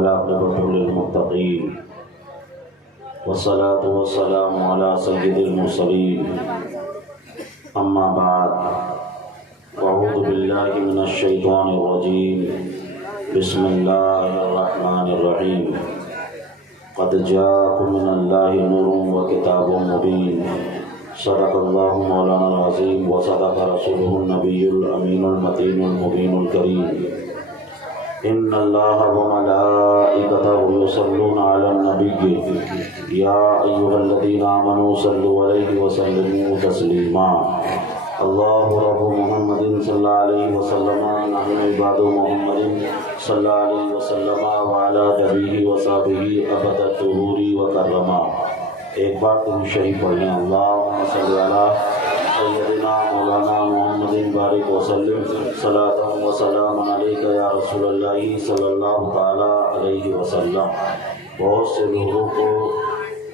والعاقبة للمتقين والصلاة والسلام على سيد المرسلين أما بعد أعوذ بالله من الشيطان الرجيم بسم الله الرحمن الرحيم قد جاءكم من الله نور وكتاب مبين صدق الله مولانا العظيم وصدق رسوله النبي الأمين المتين المبين الكريم إن الله وملائكته يصلون على النبي يا أيها الذين آمنوا صلوا عليه وسلموا تسليما الله رب محمد صلى الله عليه وسلم نحن عباد محمد صلى الله عليه وسلم وعلى نبيه وصحبه أبد الدهور وكرما. ایک بار تم شریف پڑھ لیں اللہم صلی علی سیدنا مولانا محمد بارک وسلم صلاۃ و سلام علیک یا رسول اللہ صلی اللہ تعالی علیہ وسلم. بہت سے لوگوں کو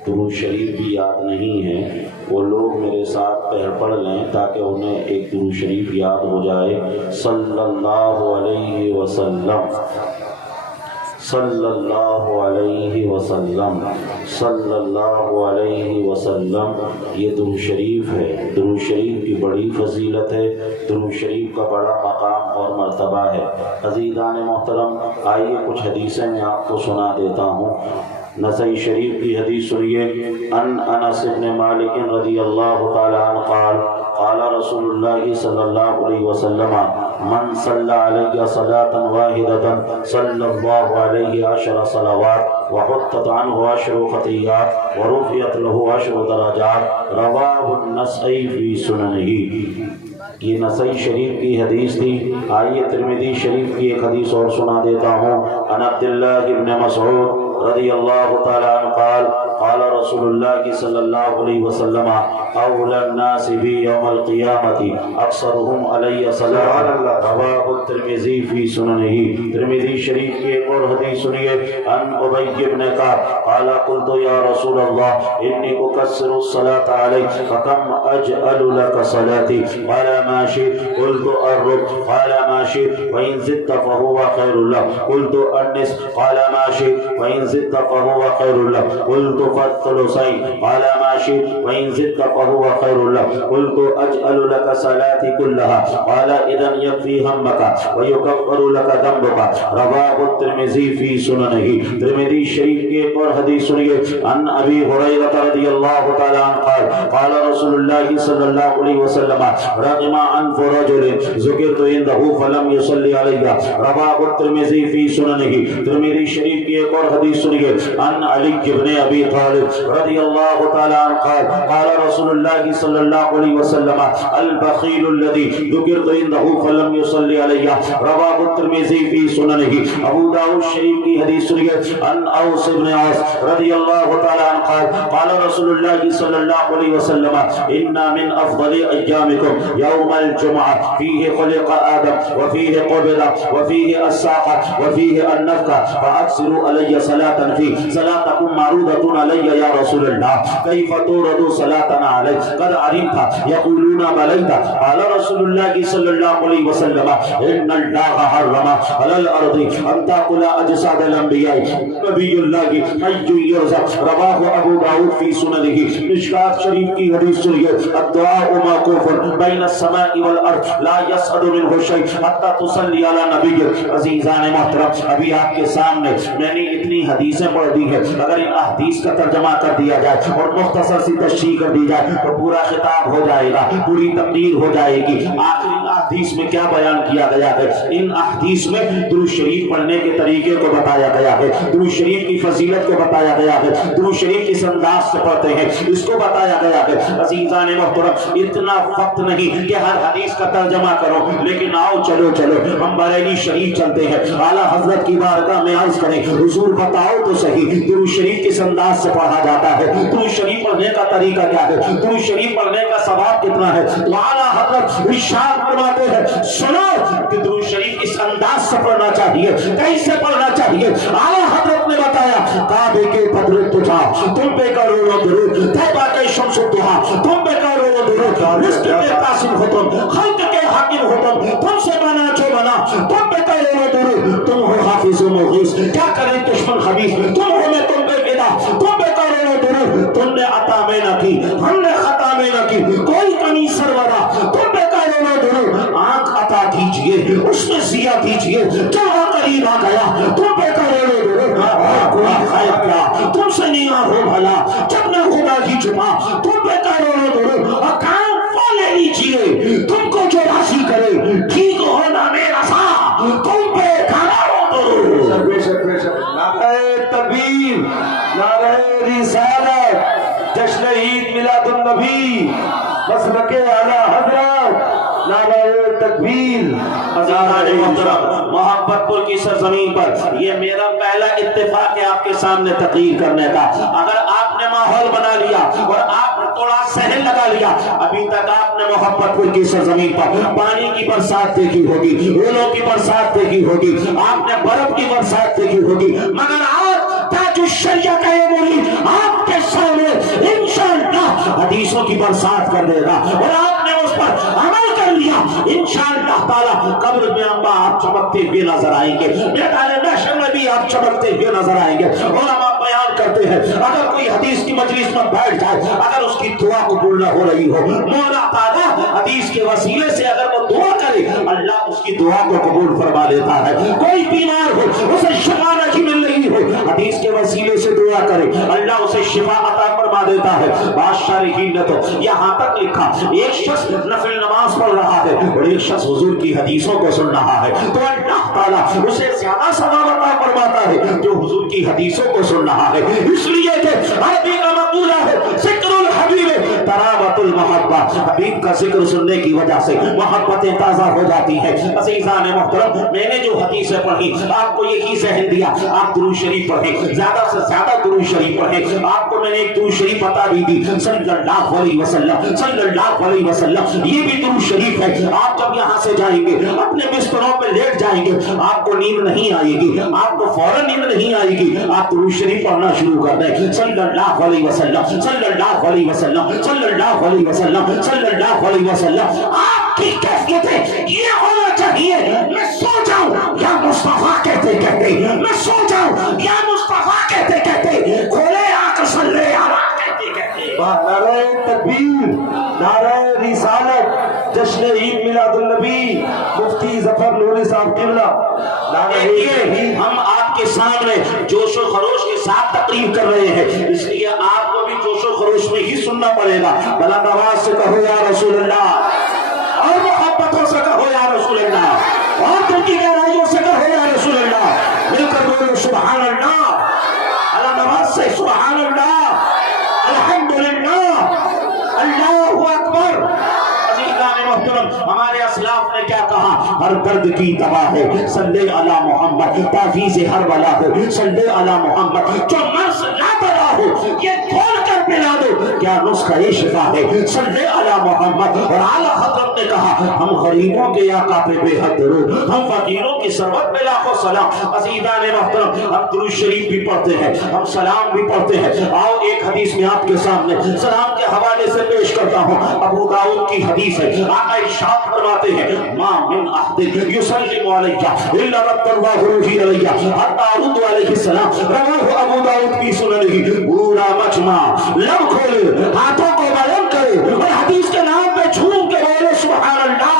درود شریف بھی یاد نہیں ہے، وہ لوگ میرے ساتھ پڑھ لیں تاکہ انہیں ایک درود شریف یاد ہو جائے. صلی اللہ علیہ وسلم صلی اللہ علیہ وسلم صلی اللہ علیہ وسلم. یہ درود شریف ہے. درود شریف کی بڑی فضیلت ہے، درود شریف کا بڑا مقام اور مرتبہ ہے. عزیزان محترم، آئیے کچھ حدیثیں میں آپ کو سنا دیتا ہوں. نسائی شریف کی حدیث سنیے. ان انس بن مالک رضی اللہ تعالی عنہ قال قال رسول اللہ صلی اللہ علیہ وسلم من صلی علیہ صلاۃ واحدۃ صلی اللہ علیہ عشر صلوات وحطت عنہ عشر خطیئات ورفعت له عشر درجات رواہ النسائی فی سننہ. یہ نسائی شریف کی حدیث تھی. آئیے ترمذی شریف کی ایک حدیث اور سنا دیتا ہوں. عن عبداللہ بن مسعود رضی اللہ تعالی عنہ قال قال رسول اللہ صلی اللہ علیہ وسلم اولى الناس بی یوم القیامت اکثرهم علی صلاۃ رواہ الترمذی فی سننہ. ترمذی شریف کی ایک اور حدیث سنیے. عن ابی بن کعب قال قلت یا رسول اللہ انی اکثر الصلاۃ علیک فکم اجعل لك صلاتي قال ما شئت قلت الربع قال ما شئت وإن زدت فهو خير لك قلت النصف قال ما شئت وإن زدت فهو خير لك قلت فالثلثين قال ما شئت وإن زدت فهو خير لك قلت أجعل لك صلاتي كلها قال إذا يكفي همك ويكفر لك ذنبك رواه الترمذي في سننه. ترمذی شریف کی ایک اور حدیث سنیے. عن ابی ہریرہ رضی اللہ تعالی عنہ قال قال رسول اللہ صلی اللہ علیہ وسلم رغم انف رجل ذکرت عنده فلم يصلي علي رواه الترمذي في سننه. ترمذی شریف کی ایک اور حدیث سنیے. عن علی بن ابی طالب رضی اللہ تعالی عنہ قال قال رسول اللہ صلی اللہ علیہ وسلم البخیل الذي ذکرت عنده فلم يصلي علي رواه الترمذي في سننه. ابو داؤد شریف کی حدیث سنیے. عن اوس بن عاص رضی اللہ تعالی عنہ قال قال رسول اللہ صلی اللہ علیہ وسلم ان من افضل ایامکم یوم الجمعہ فیہ خلق آدم وفیہ قبض وفیہ الساق وفیہ النفخ فاکثروا علی صلاۃ فی صلاتکم معروضۃ علی یا رسول اللہ کیف تورد صلاتنا علیک قد علمت یقولون بلیت قال رسول اللہ صلی اللہ علیہ وسلم ان اللہ حرم علی الارض ان تاکل اجساد الانبیاء نبی اللہ حی یرزق رواہ ابو داؤد فی سننہ. مشکات شریف کی حدیث سنیے. الدعاء موقوف بین السماء والارض لا يصعد منه شيء حتى تصلي على نبی. عزیزان محترم، ابھی آپ کے سامنے میں نے اتنی حدیثیں پڑھ دی ہیں، اگر ان احادیث کا ترجمہ کر دیا جائے اور مختصر سی تشریح کر دی جائے تو پورا خطاب ہو جائے گا، پوری تقریر ہو جائے گی. آخر ان احادیث میں کیا بیان کیا گیا ہے؟ ان احادیث میں درود شریف پڑھنے کے طریقے کو بتایا گیا ہے، درود شریف کی فضیلت کو بتایا گیا ہے، درود شریف کس انداز سے پڑھتے ہیں اس کو بتایا گیا ہے. عزیزان محترم، اتنا وقت نہیں کہ ہر حدیث کا ترجمہ کرو، لیکن آؤ چلو ہم بریلی شریف چلتے ہیں. اعلیٰ حضرت کی بارگاہ میں عرض کریں حضور بتاؤ تو صحیح درود شریف کس انداز سے پڑھا جاتا ہے، درود شریف پڑھنے کا طریقہ کیا ہے، درود شریف پڑھنے کا ثواب کتنا ہے. تو اعلیٰ حضرت ارشاد فرماتے ہیں سنو کہ درود شریف اس انداز سے پڑھنا چاہیے، کیسے پڑھنا چاہیے. اعلیٰ حضرت نے بتایا کعبے کے بدر تجھا تم پہ کرو درود، طیبہ کے شمس الضحیٰ تم پہ کرو درود، رزق کے قاسم ہو تم، خلق کے حاکم ہو تم سے بنا جو بنا تم پہ کرو درود، تم ہو حافظ و مغیث. کیا کرے دشمن خبیث، تم ہو میں تم پہ فدا، تم پہ کروڑوں درود، تم نے عطا میں نہ کی، ہم نے خطا میں نہ کی، کوئی کمی سرورا، تم پہ کروڑوں درود، آنکھ عطا کیجئے، اس میں سیاہ کیجئے، کیا قریب آ گیا، تم پہ کروڑوں درود، کوئی خیر کیا تم سے نہیں ہو بھلا، جب نہ خدا کی چھپا، تم پہ کروڑوں درود، اور کام وہ لے لیجئے، تم کو جو راضی کرے، ٹھیک ہونا میرا سا، تم پہ کروڑوں درود۔ بے شک بے شک، نعرہ تکبیر، نعرہ رسالت، جشن عید میلاد النبی، مسلک اعلی حضرت، نعرہ تکبیر۔ محبت پور کی سرزمین پر یہ میرا پہلا اتفاق ہے آپ کے سامنے تقریر کرنے کا۔ اگر آپ نے ماحول بنا لیا اور آپ نے تھوڑا سہن لگا لیا، ابھی تک آپ نے محبت پور کی سرزمین پر پانی کی برسات دیکھی ہوگی، اولوں کی برسات دیکھی ہوگی، آپ نے برف کی برسات دیکھی ہوگی، مگر آج تاج الشریعہ کا یہ بولی آپ کے سامنے انشاءاللہ حدیثوں کی برسات کر دے گا، اور آپ نے اس پر عمل کر لیا، انشاءاللہ تعالی قبر میں انبا آپ چمکتے ہوئے نظر آئیں گے، میدان محشر میں بھی آپ چمکتے ہوئے نظر آئیں گے۔ علماء بیان کرتے ہیں اگر کوئی حدیث کی مجلس میں بیٹھ جائے، اگر اس کی دعا قبول نہ ہو رہی ہو، مولا تعالیٰ حدیث کے وسیلے سے اگر وہ دعا کرے، اللہ اس کی دعا کو قبول فرما لیتا ہے۔ کوئی بیمار ہو، اسے شفا نہیں مل رہی ہو، حدیث کے وسیلے سے دعا کرے، اللہ اسے شفا عطا فرما دیتا ہے۔ بادشاہ رحیم نے تو یہاں تک لکھا، ایک شخص نفل نماز پڑھ رہا ہے اور ایک شخص حضور کی حدیثوں کو سن رہا ہے، تو اللہ تعالیٰ اسے زیادہ ثواب عطا فرماتا ہے جو حضور کی حدیثوں کو سن رہا ہے، اس لیے کہ عربی کا مقولہ ہے ذکر الحبیب تراوت المحبہ، حبیب کا ذکر سننے کی وجہ سے محبتیں تازہ ہو جاتی ہیں۔ عزیزان محترم، میں نے جو حدیثیں پڑھی آپ کو یہی ذہن دیا، آپ درود شریف پڑھیں، زیادہ سے زیادہ درود شریف پڑھیں۔ آپ کو میں نے ایک درود شریف بتا دی تھی، صلی اللہ علیہ وسلم، صلی اللہ علیہ وسلم، یہ بھی درود شریف ہے۔ آپ جب یہاں سے جائیں گے اپنے بستروں پہ لیٹ جائیں گے، آپ کو نیند نہیں آئے گی، آپ کو فوراً نیند نہیں آئے گی، آپ درود شریف پڑھنا شروع کر دیں، صلی اللہ علیہ وسلم، صلی اللہ علیہ وسلم، صلی اللہ علیہ وسلم، صلی اللہ علیہ وسلم۔ آپ کی کیفیت یہ ہونا چاہیے، میں سو جاؤں یا مصطفیٰ کہتے کہتے، میں سو جاؤں یا مصطفیٰ کہتے کہتے، کھولے آنکھ صلی اللہ کہتے کہتے۔ نعرہ تکبیر، نعرہ رسالت، جشن عید میلاد النبی، مفتی ظفر نوری صاحب قبلہ، نعرہ تکبیر۔ ہم آپ کے سامنے جوش و خروش کے ساتھ تقریر کر رہے ہیں، اس لیے آپ کو بھی جوش و خروش میں ہی سننا پڑے گا۔ بلند آواز سے کہو یا رسول اللہ، اور محبتوں سے کہو یا رسول اللہ، اور دل کی گہرائیوں سے کہو یا رسول اللہ، مل کر بولو سبحان اللہ، بلند آواز سے سبحان اللہ، الحمدللہ، اللہ اکبر۔ عزیزان محترم، ہمارے اسلاف نے کیا کہا؟ ہر درد کی دوا ہے صلی علی محمد، تعویذ ہر بلا ہے صلی علی محمد، جو مرض لا دوا ہو یہ کھول کر پلا دو، کیا نسخہ شفا ہے صلی علی محمد۔ اور اعلیٰ حضرت نے کہا ہم غریبوں کے آقا پہ بے حد درود، ہم فقیروں کی سربت پہ لاکھوں سلام۔ عزیزان محترم، ہم درود شریف بھی پڑھتے ہیں، ہم سلام بھی پڑھتے ہیں۔ آؤ ایک حدیث میں آپ کے سامنے سلام کے حوالے سے پیش کرتا ہوں، ابو داؤد کی حدیث ہے۔ آقا ارشاد فرماتے ہیں ما من احد یسلم علی الا رد اللہ روحی علی حتی ارد علیہ السلام، رواہ ابو داؤد کی سننہ۔ پورا مجمع لب کھولے، ہاتھوں کو بلند کرے اور حدیث کے نام پہ جھوم کے بولے سبحان اللہ۔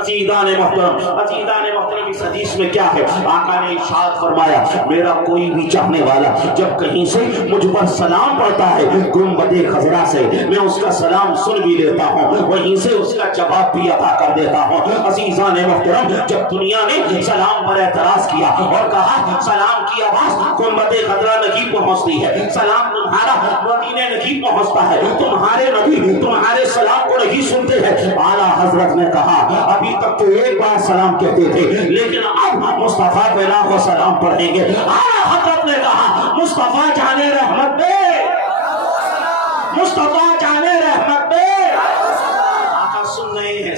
عزیزان محترم، اس حدیث میں کیا ہے؟ آقا نے ارشاد فرمایا میرا کوئی بھی چاہنے والا جب کہیں سے مجھ پر سلام پڑھتا ہے گنبد خضرا سے، میں اس کا سلام سن بھی لیتا ہوں، وہیں سے اس کا جواب بھی عطا کر دیتا ہوں۔ عزیزان محترم، جب دنیا نے سلام پر اعتراض کیا اور کہا سلام کی آواز گنبد خضرا نہیں پہنچتی ہے، سلام تمہارا مدینے نہیں پہنچتا ہے، تمہارے نبی تمہارے سلام کو نہیں سنتے ہیں، اعلیٰ حضرت نے کہا ابھی تک تو ایک بار سلام کہتے تھے لیکن اب مصطفیٰ پہ لاکھوں سلام پڑھیں گے۔ اعلیٰ حضرت نے کہا مصطفیٰ جانے رحمت پہ، مصطفیٰ جانے رحمت پہ۔ آقا سن رہے ہیں،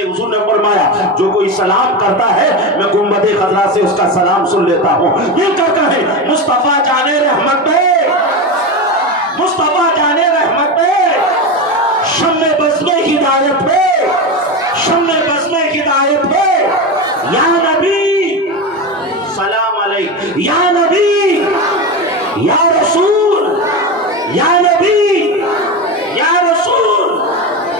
حضور نے فرمایا جو کوئی سلام کرتا ہے میں گنبد خضرا سے اس کا سلام سن لیتا ہوں۔ یہ کیا کہے مصطفیٰ جانے رحمت پہ، مصطفیٰ جانے رحمت پہ، شم بزم ہدایت پہ، شم بزم ہدایت پہ، یا نبی یا نبی یا رسول یا نبی یا رسول.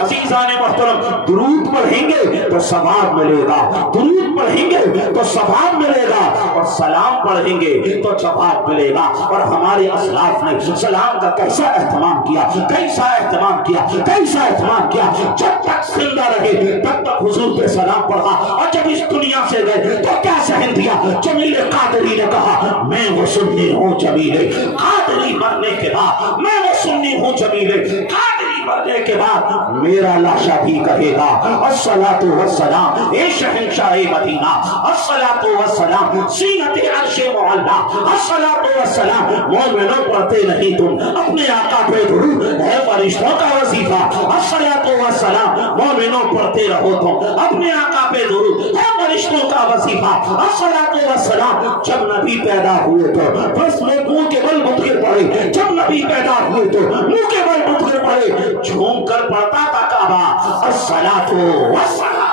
عزیزان محترم، درود پڑھیں گے تو ثواب ملے گا، درود پڑھیں گے تو ثواب ملے گا، اور سلام پڑھیں گے تو ثواب ملے گا. اور ہمارے اسلاف نے سلام کا کیسا اہتمام کیا، کیسا اہتمام کیا، کیسا اہتمام کیا. جب تک زندہ رہے تب تک حضور پہ سلام پڑھا، اور جب اس دنیا سے گئے تو کیا سہن دیا. جمیل قادری نے کہا میں وہ سنی ہوں جمیل قادری مرنے کے بعد، میں وہ سنی ہوں جمیل قادری مرنے کے بعد میرا لاشا بھی کہے گا الصلاۃ والسلام اے شہنشاہ مدینہ، الصلاۃ والسلام سینۃ عرش معلا، الصلاۃ والسلام. مومنوں پڑھتے نہیں تم اپنے آقا پہ درود، ہے فرشتوں کا وظیفہ. الصلاۃ والسلام مومنوں پڑھتے رہو تم اپنے آقا پہ درود، ہے فرشتوں کا وظیفہ. الصلاۃ والسلام. جب نبی پیدا ہوئے تو بس منہ کے بل مدغر پڑے، جب نبی پیدا ہوئے تو منہ کے بل مدغر پڑے، جھوم کر پڑھتا تھا کعبہ الصلاۃ والسلام.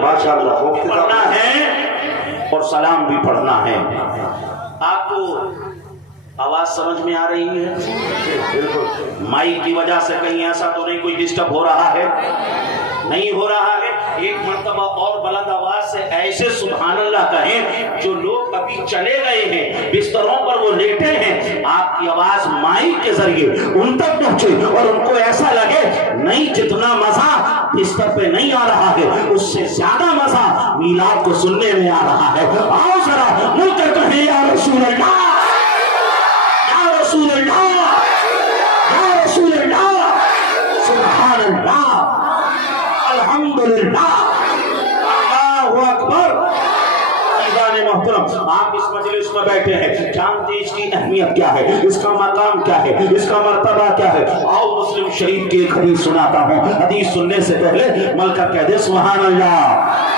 ماشاءاللہ پڑھنا ہے اور سلام بھی پڑھنا ہے. آپ کو آواز سمجھ میں آ رہی ہے؟ مائک کی وجہ سے کہیں ایسا تو نہیں کوئی ڈسٹرب ہو رہا ہے؟ نہیں ہو رہا ہے. ایک مرتبہ اور بلند آواز سے ایسے سبحان اللہ کہیں جو لوگ ابھی چلے گئے ہیں، بستروں پر وہ لیٹے ہیں، آپ کی آواز مائک کے ذریعے ان تک پہنچے اور ان کو ایسا لگے نہیں جتنا مزہ بستر پہ نہیں آ رہا ہے اس سے زیادہ مزہ میلاد کو سننے میں آ رہا ہے. آؤ ذرا مل کر کہیں یا رسول اللہ، یا رسول اللہ، یا رسول اللہ، سبحان اللہ، الحمدللہ، اللہ اکبر. محترم، آپ اس مجلس میں بیٹھے ہیں، جانتے اس کی اہمیت کیا ہے، اس کا مقام کیا ہے، اس کا مرتبہ کیا ہے. آؤ مسلم شریف کی ایک حدیث سناتا ہوں. حدیث سننے سے پہلے مل کر کہہ دے سبحان اللہ.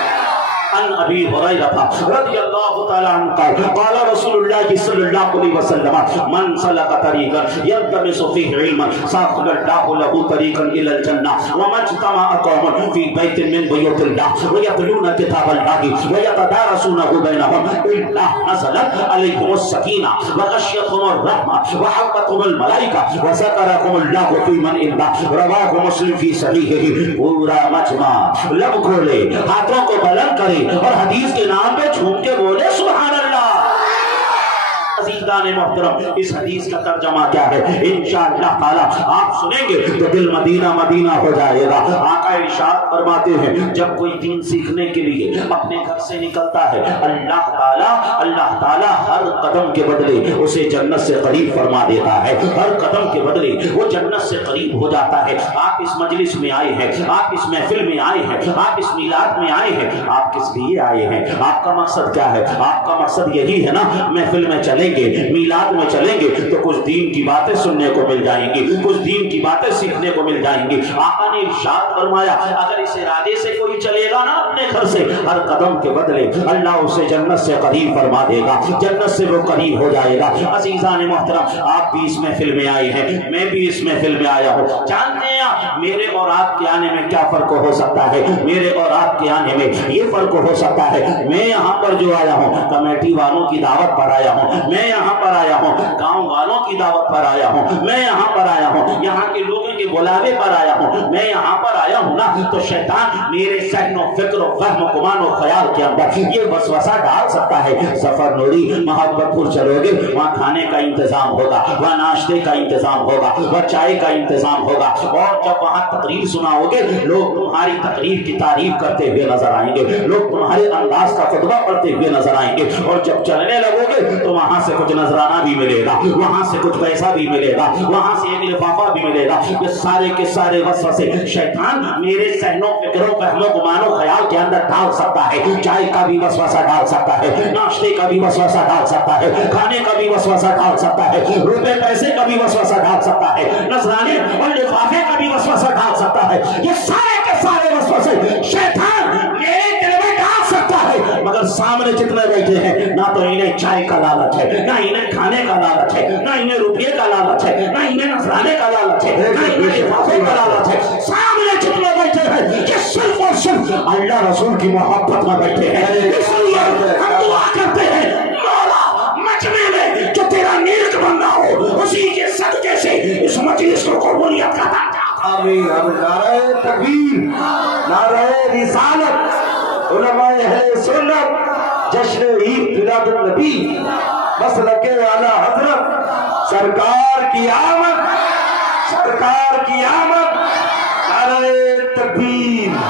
عن ابی ہریرہ رضی اللہ تعالی عنہ قال قال رسول اللہ صلی اللہ علیہ وسلم من سلک طریقا یلتمس فیہ علما سہل اللہ له طریقا الی الجنہ وما اجتمع قوم فی بیت من بیوت اللہ ویتلون کتاب اللہ ویتدارسونہ بینہم الا نزلت علیہم السکینہ وغشیتہم الرحمہ وحفتہم الملائکہ وذکرہم اللہ فی من عنده. رواہ مسلم فی صحیحہ. پورا مجمع لب کھولے، ہاتھوں کو بلند کرے اور حدیث کے نام پہ جھوم کے بولے سبحان اللہ. عزیزان محترم، اس حدیث کا ترجمہ کیا ہے انشاءاللہ تعالی آپ سنیں گے تو دل مدینہ مدینہ ہو جائے گا. آقا ارشاد فرماتے ہیں جب کوئی دین سیکھنے کے لیے اپنے گھر سے نکلتا ہے اللہ تعالی ہر قدم کے بدلے اسے جنت سے قریب فرما دیتا ہے. ہر قدم کے بدلے وہ جنت سے قریب ہو جاتا ہے. آپ اس مجلس میں آئے ہیں، آپ اس محفل میں آئے ہیں، آپ اس میلاد میں آئے ہیں، آپ کس لیے آئے ہیں؟ آپ کا مقصد کیا ہے؟ آپ کا مقصد یہی ہے نا محفل میں چلیں گے، میلاد میں چلیں گے تو کچھ دین کی باتیں سننے کو مل جائیں گی، کچھ دین کی باتیں سیکھنے کو مل جائیں گی. آقا نے ارشاد فرمایا اگر اس ارادے سے کوئی چلے گا نا اپنے گھر سے، ہر قدم کے بدلے اللہ اسے جنت سے قریب فرما دے گا، جنت سے وہ قریب ہو جائے گا. عزیزان محترم، آپ بھی اس محفل میں آئے ہیں، میں بھی اس محفل میں آیا ہوں. جانتے ہیں آپ میرے اور آپ کے آنے میں کیا فرق ہو سکتا ہے؟ میرے اور آپ کے آنے میں یہ فرق ہو سکتا ہے میں یہاں پر جو آیا ہوں کمیٹی والوں کی دعوت پر آیا ہوں، میں یہاں پر آیا ہوں گاؤں والوں کی دعوت پر آیا ہوں، میں یہاں پر آیا ہوں یہاں کے لوگوں کے بلاوے پر آیا ہوں، میں یہاں پر آیا ہوں نا تو شیطان میرے ذہن و فکر و فہم و گمان و خیال کے اندر یہ وسوسہ ڈال سکتا ہے ظفر نوری محبت پور چلو گے وہاں کھانے کا انتظام ہوگا، وہاں ناشتے کا انتظام ہوگا، وہاں چائے کا انتظام ہوگا، اور جب وہاں تقریر سناؤ گے لوگ تمہاری تقریر کی تعریف کرتے ہوئے نظر آئیں گے، لوگ تمہارے انداز کا خطبہ پڑھتے ہوئے نظر آئیں گے، اور جب چلنے لگو گے تو وہاں سے کچھ نظرانہ بھی ملے گا، وہاں سے کچھ پیسہ بھی ملے گا، وہاں سے ایک لفافہ بھی ملے گا. یہ سارے کے سارے وسوسے شیطان میرے ذہنوں فکروں فہموں گمانوں خیال کے اندر ڈال سکتا ہے. چائے کا بھی وسوسہ ڈال سکتا ہے، ناشتے کا بھی وسوسہ ڈال سکتا ہے، کھانے کا بھی وسوسہ ڈال سکتا ہے، روپے پیسے کا بھی وسوسہ ڈال سکتا ہے، نذرانے اور لفافے کا بھی وسوسہ ڈال سکتا ہے. یہ سارے کے سارے وسوسے شیطان میرے دل میں ڈال سکتا ہے، مگر سامنے جتنے بیٹھے ہیں نہ تو انہیں چائے کا لالچ ہے، نہ انہیں کھانے کا لالچ ہے، نہ انہیں روپیے کا لالچ ہے، نہ انہیں نذرانے کا لالچ ہے، نہ انہیں لفافے کا لالچ ہے. سامنے جتنے بیٹھے ہیں یہ صرف اور صرف اللہ رسول کی محبت میں بیٹھے ہیں، اس لیے ہم دعا کرتے ہیں مولا مجمع میں جو تیرا نیک بندہ ہو اسی کے صدقے سے اس مجلس کو قبولیت کا درجہ آمین آمین نعرہ تکبیر نعرہ رسالت علماء اہل سنت جشن عید میلاد النبی مسلک اعلی حضرت سرکار کی آمد سرکار کی آمد نعرہ تکبیر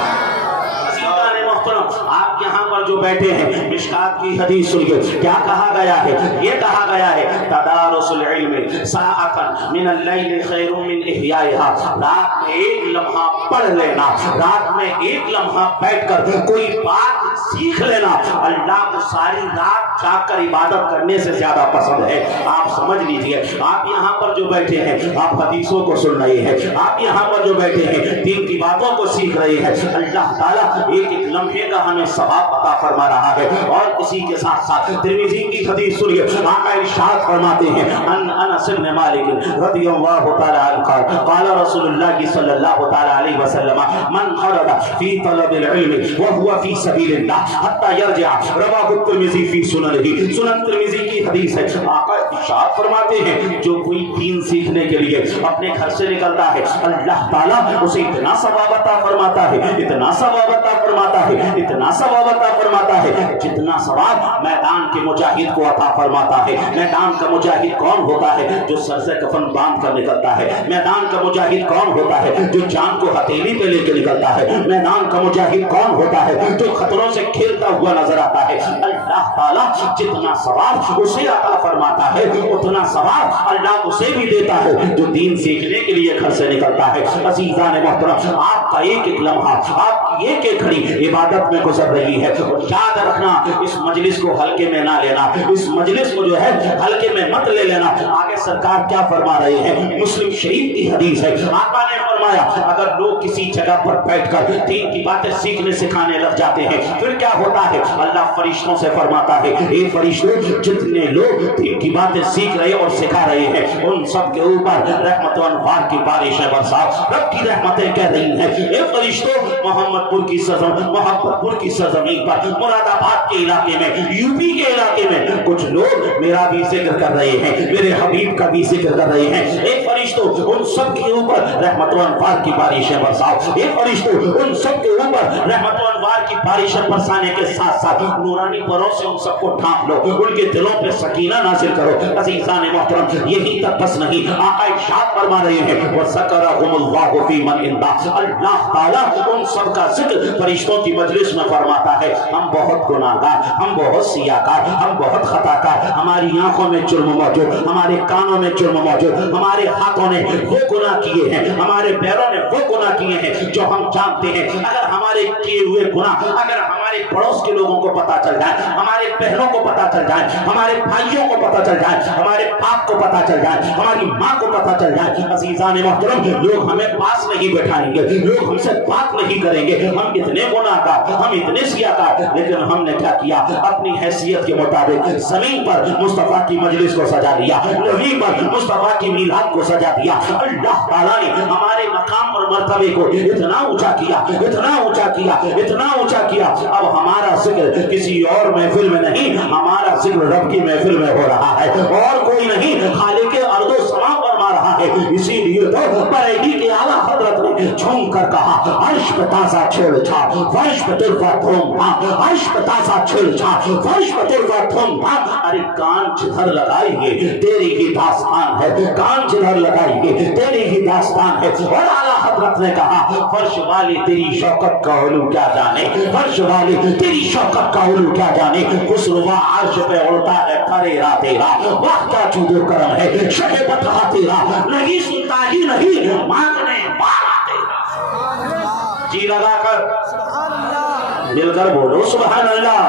آپ یہاں پر جو بیٹھے ہیں مشکات کی حدیث سنیے کیا کہا گیا ہے یہ کہا گیا ہے تدارس العلم ساعتا من اللیل خیر من احیائها رات میں ایک لمحہ پڑھ لینا رات میں ایک لمحہ بیٹھ کر کوئی بات سیکھ لینا اللہ کو ساری رات جاگ کر عبادت کرنے سے زیادہ پسند ہے آپ سمجھ لیجئے آپ یہاں پر جو بیٹھے ہیں آپ حدیثوں کو سن رہے ہیں آپ یہاں پر جو بیٹھے ہیں دین کی باتوں کو سیکھ رہے ہیں اللہ تعالیٰ ایک ایک لمحے کا ہمیں ثواب عطا فرما رہا ہے اور اسی کے ساتھ ساتھ ترمذی کی حدیث سنیے آقا ارشاد فرماتے ہیں ان انس بن مالک رضی اللہ تعالی عنہ قال قال رسول اللہ صلی اللہ تعالی علیہ وسلم من خرج فی طلب العلم وهو فی سبیل اللہ حتى يرجع رواه الترمذی فی سننہ سنن ترمذی کی حدیث ہے آقا ارشاد فرماتے ہیں جو کوئی دین سیکھنے کے لیے اپنے گھر سے نکلتا ہے اللہ تعالیٰ اسے اتنا ثواب عطا فرماتا ہے اتنا ثواب عطا فرماتا ہے اتنا ثواب عطا فرماتا ہے جتنا ثواب میدان کے مجاہد کو عطا فرماتا ہے میدان کا مجاہد کون ہوتا ہے جو سر سے کفن باندھ کر نکلتا ہے میدان کا مجاہد کون ہوتا ہے جو جان کو ہتھیلی پہ لے کے نکلتا ہے میدان کا مجاہد کون ہوتا ہے جو خطروں سے کھیلتا ہوا نظر آتا ہے اللہ تعالیٰ جتنا ثواب اسے عطا فرماتا ہے اتنا ثواب اللہ اسے بھی دیتا ہے جو دین سیکھنے کے لیے گھر سے نکلتا ہے عزیزان محترم آپ کا ایک ایک لمحہ آپ کی ایک ایک گھڑی عبادت میں گزر رہی ہے اور یاد رکھنا اس مجلس کو ہلکے میں نہ لینا اس مجلس کو جو ہے ہلکے میں مت لے لینا آگے سرکار کیا فرما رہے ہیں مسلم شریف کی حدیث ہے آقا نے فرمایا اگر لوگ کسی جگہ پر بیٹھ کر دین کی باتیں سیکھنے سکھانے لگ جاتے ہیں پھر کیا ہوتا ہے اللہ فرشتوں سے فرماتا ہے اے فرشتوں جتنے لوگ دین کی باتیں سیکھ رہے اور سکھا رہے ہیں ان سب کے اوپر رحمت و انوار کی بارشیں برساؤ رب کی رحمتیں کہہ رہی ہیں اے فرشتوں محمد پور کی محمد پور کی سرزمین پر مراد آباد کے علاقے میں یو پی کے علاقے میں کچھ لوگ میرا بھی ذکر کر رہے ہیں میرے حبیب کا بھی ذکر کر رہے ہیں اے فرشتوں ان سب کے اوپر رحمت و انوار کی بارشیں برساؤ اے فرشتوں ان سب کے اوپر رحمت و انوار کی بارشیں برسانے کے ساتھ ساتھ نورانی پروں سے ان سب کو ڈھانپ لو ان کے دلوں پہ سکینہ نازل کرو عزیزان محترم یہی تک بس نہیں آقا ارشاد فرما رہے ہیں وَذَكَرَهُمُ اللَّهُ فِي مَنْ عِنْدَهُ اللہ تعالیٰ ان سب کا ذکر فرشتوں کی مجلس میں فرماتا ہے ہم بہت گناہگار ہم بہت سیاہکار ہم بہت خطاکار ہماری آنکھوں میں جرم موجود ہمارے کانوں میں جرم موجود ہمارے ہاتھوں نے وہ گناہ کیے ہیں ہمارے پیروں نے وہ گناہ کیے ہیں جو ہم جانتے ہیں اگر ہمارے کیے ہوئے گناہ اگر ہمارے پڑوس کے لوگوں کو پتا چل جائے ہمارے بہنوں کو پتا چل جائے ہمارے بھائیوں کو پتا چل جائے ہمارے باپ کو پتا چل جائے ہماری ماں کو پتا چل جائے عزیزان محترم لوگ ہمیں پاس نہیں بٹھائیں گے لوگ ہم سے بات نہیں کریں گے ہم اتنے گناہگار ہم اتنے سیاہکار لیکن ہم نے کیا کیا اپنی حیثیت کے مطابق زمین پر مصطفیٰ کی مجلس کو سجا دیا زمین پر مصطفیٰ کی میلاد کو سجا دیا اللہ تعالیٰ نے ہمارے مقام اور مرتبے کو اتنا اونچا کیا اتنا اونچا کیا اتنا اونچا کیا اب ہمارا ذکر کسی اور محفل میں نہیں ہمارا ذکر رب کی محفل میں ہو رہا ہے اور کوئی نہیں خالق ارض و سما فرما رہا ہے اسی لیے تو بریلی کے اعلیٰ حضرت نے جھوم کر کہا عرش پہ تازہ چھیڑ چھاڑ فرش پہ طرفہ تھوم بھاگ عرش پہ تازہ چھیڑ چھاڑ فرش پہ طرفہ تھوم بھاگ ارے کان جدھر لگائیں گے تیری ہی داستان ہے کان جدھر لگائیں گے تیری ہی داستان ہے اور اعلیٰ حضرت نے کہا فرش والی تیری شوکت کا علو کیا جانے فرش والی تیری شوکت کا علو کیا جانے خسروا عرش پہ اڑتا ہے پھریرا تیرا واہ کیا چودو کرم ہے شہ بتہا تیرا نہیں سنتا ہی نہیں مانگنے پارا تیرا جی لگا کر دل کر بولو سبحان اللہ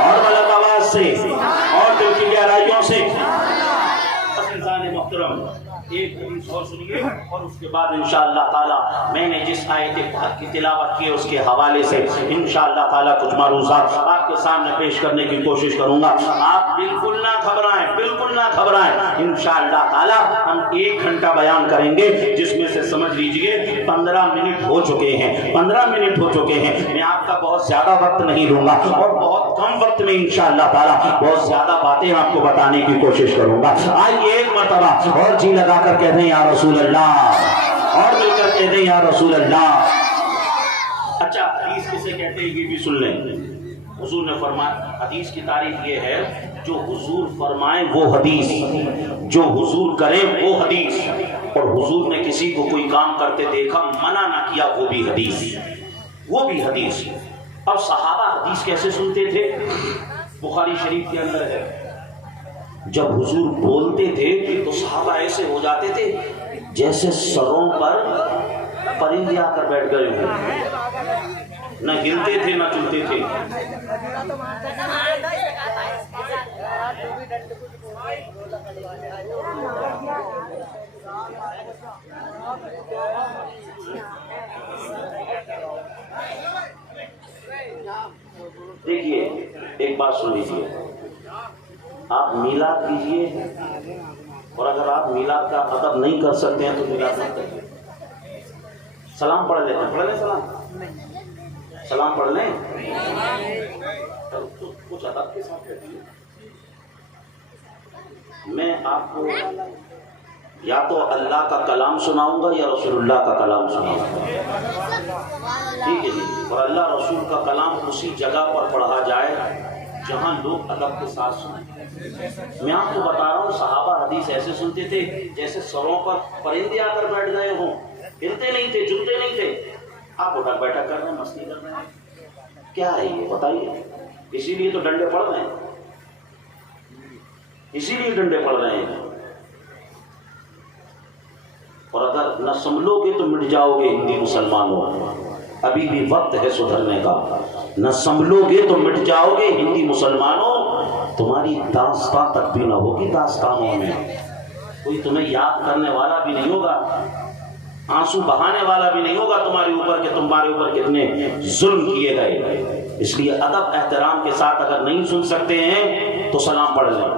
اور بلند آواز سے اور دل کی گہرائیوں سے عزیزان محترم ایک حدیث اور سنیے اور اس کے بعد انشاءاللہ تعالی میں نے جس آیت پاک کی تلاوت کی اس کے حوالے سے انشاءاللہ تعالی کچھ معروضات آپ کے سامنے پیش کرنے کی کوشش کروں گا آپ بالکل نہ گھبرائیں بالکل نہ گھبرائیں انشاءاللہ تعالی ہم 1 گھنٹہ بیان کریں گے جس میں سے سمجھ لیجئے 15 منٹ ہو چکے ہیں 15 منٹ ہو چکے ہیں میں آپ کا بہت زیادہ وقت نہیں لوں گا اور بہت بہت کم وقت میں انشاءاللہ تعالیٰ بہت زیادہ باتیں آپ کو بتانے کی کوشش کروں گا. آئیے ایک مرتبہ اور جی لگا کر کہہ دیں یا رسول اللہ، اور مل کر کہہ دیں یا رسول اللہ. اچھا حدیث کسے کہتے ہیں یہ بھی سن لیں. حضور نے فرمایا، حدیث کی تعریف یہ ہے جو حضور فرمائیں وہ حدیث، جو حضور کریں وہ حدیث، اور حضور نے کسی کو کوئی کام کرتے دیکھا منع نہ کیا وہ بھی حدیث، وہ بھی حدیث. اب صحابہ حدیث کیسے سنتے تھے؟ بخاری شریف کے اندر ہے، جب حضور بولتے تھے تو صحابہ ایسے ہو جاتے تھے جیسے سروں پر پرندے آ کر بیٹھ گئے ہوں، نہ ہلتے تھے نہ چلتے تھے. دیکھیے ایک بات سن لیجیے، آپ میلاد کیجیے، اور اگر آپ میلاد کا ادب نہیں کر سکتے ہیں تو میلاد مت کریے. سلام پڑھ لیں، پڑھ لیں سلام، سلام پڑھ لیں، کچھ ادب کے ساتھ کہتے ہیں. میں آپ کو یا تو اللہ کا کلام سناؤں گا یا رسول اللہ کا کلام سناؤں گا، ٹھیک ہے جی. اور اللہ رسول کا کلام اسی جگہ پر پڑھا جائے جہاں لوگ ادب کے ساتھ سنیں. میں آپ کو بتا رہا ہوں صحابہ حدیث ایسے سنتے تھے جیسے سروں پر پرندے آ کر بیٹھ گئے ہوں، ہلتے نہیں تھے، جھکتے نہیں تھے. آپ اٹھک بیٹھک کر رہے ہیں، مستی کر رہے ہیں، کیا ہے یہ بتائیے؟ اسی لیے تو ڈنڈے پڑ رہے ہیں، اسی لیے ڈنڈے پڑ رہے ہیں. اور اگر نہ سنبھلو گے تو مٹ جاؤ گے ہندی مسلمانوں، ابھی بھی وقت ہے سدھرنے کا. نہ سنبھلو گے تو مٹ جاؤ گے ہندی مسلمانوں، تمہاری داستان تک بھی نہ ہوگی داستانوں میں، کوئی تمہیں یاد کرنے والا بھی نہیں ہوگا، آنسو بہانے والا بھی نہیں ہوگا تمہارے اوپر کہ تمہارے اوپر کتنے ظلم کیے گئے. اس لیے ادب احترام کے ساتھ اگر نہیں سن سکتے ہیں تو سلام پڑھ لیں.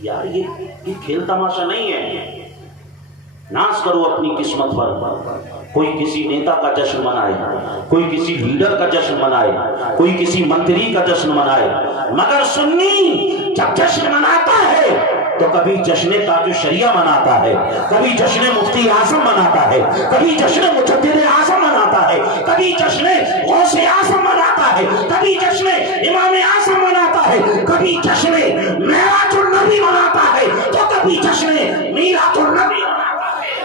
یار یہ کھیل تماشا نہیں ہے. ناز کرو اپنی قسمت پر. کوئی کسی نیتا کا جشن منائے، کوئی کسی لیڈر کا جشن منائے، کوئی کسی منتری کا جشن منائے، مگر سنی جب جشن مناتا ہے تو کبھی جشن تاج الشریعہ مناتا ہے، کبھی جشن مفتی اعظم مناتا ہے، کبھی جشن مجدد اعظم مناتا ہے، کبھی جشن غوث اعظم مناتا ہے، کبھی جشن امام اعظم مناتا ہے، کبھی جشن معراج النبی مناتا ہے، تو کبھی جشن میلاد النبی مناتا ہے.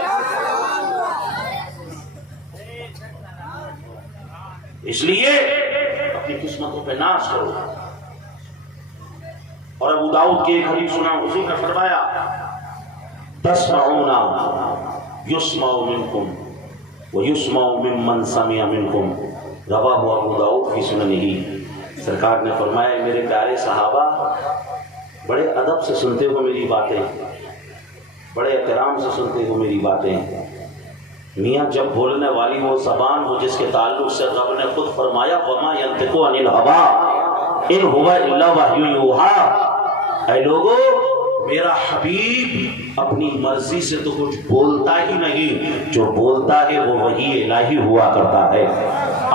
اس لیے اپنی قسمتوں پہ ناز کرو. اور ابو داؤد کے ایک حدیث سنا، حضور نے فرمایا تسمعون یسمع منکم ویسمع ممن سمع منکم، رواہ ابو داؤد فی سننہ. سرکار نے فرمایا میرے پیارے صحابہ بڑے ادب سے سنتے ہو میری باتیں، بڑے احترام سے سنتے ہو میری باتیں. میاں جب بولنے والی وہ زبان ہو جس کے تعلق سے رب نے خود فرمایا وما ینطق عن الہوی ان هو الا وحی یوحی. اے لوگو میرا حبیب اپنی مرضی سے تو کچھ بولتا ہی نہیں، جو بولتا ہے وہ وحی الہی ہوا کرتا ہے.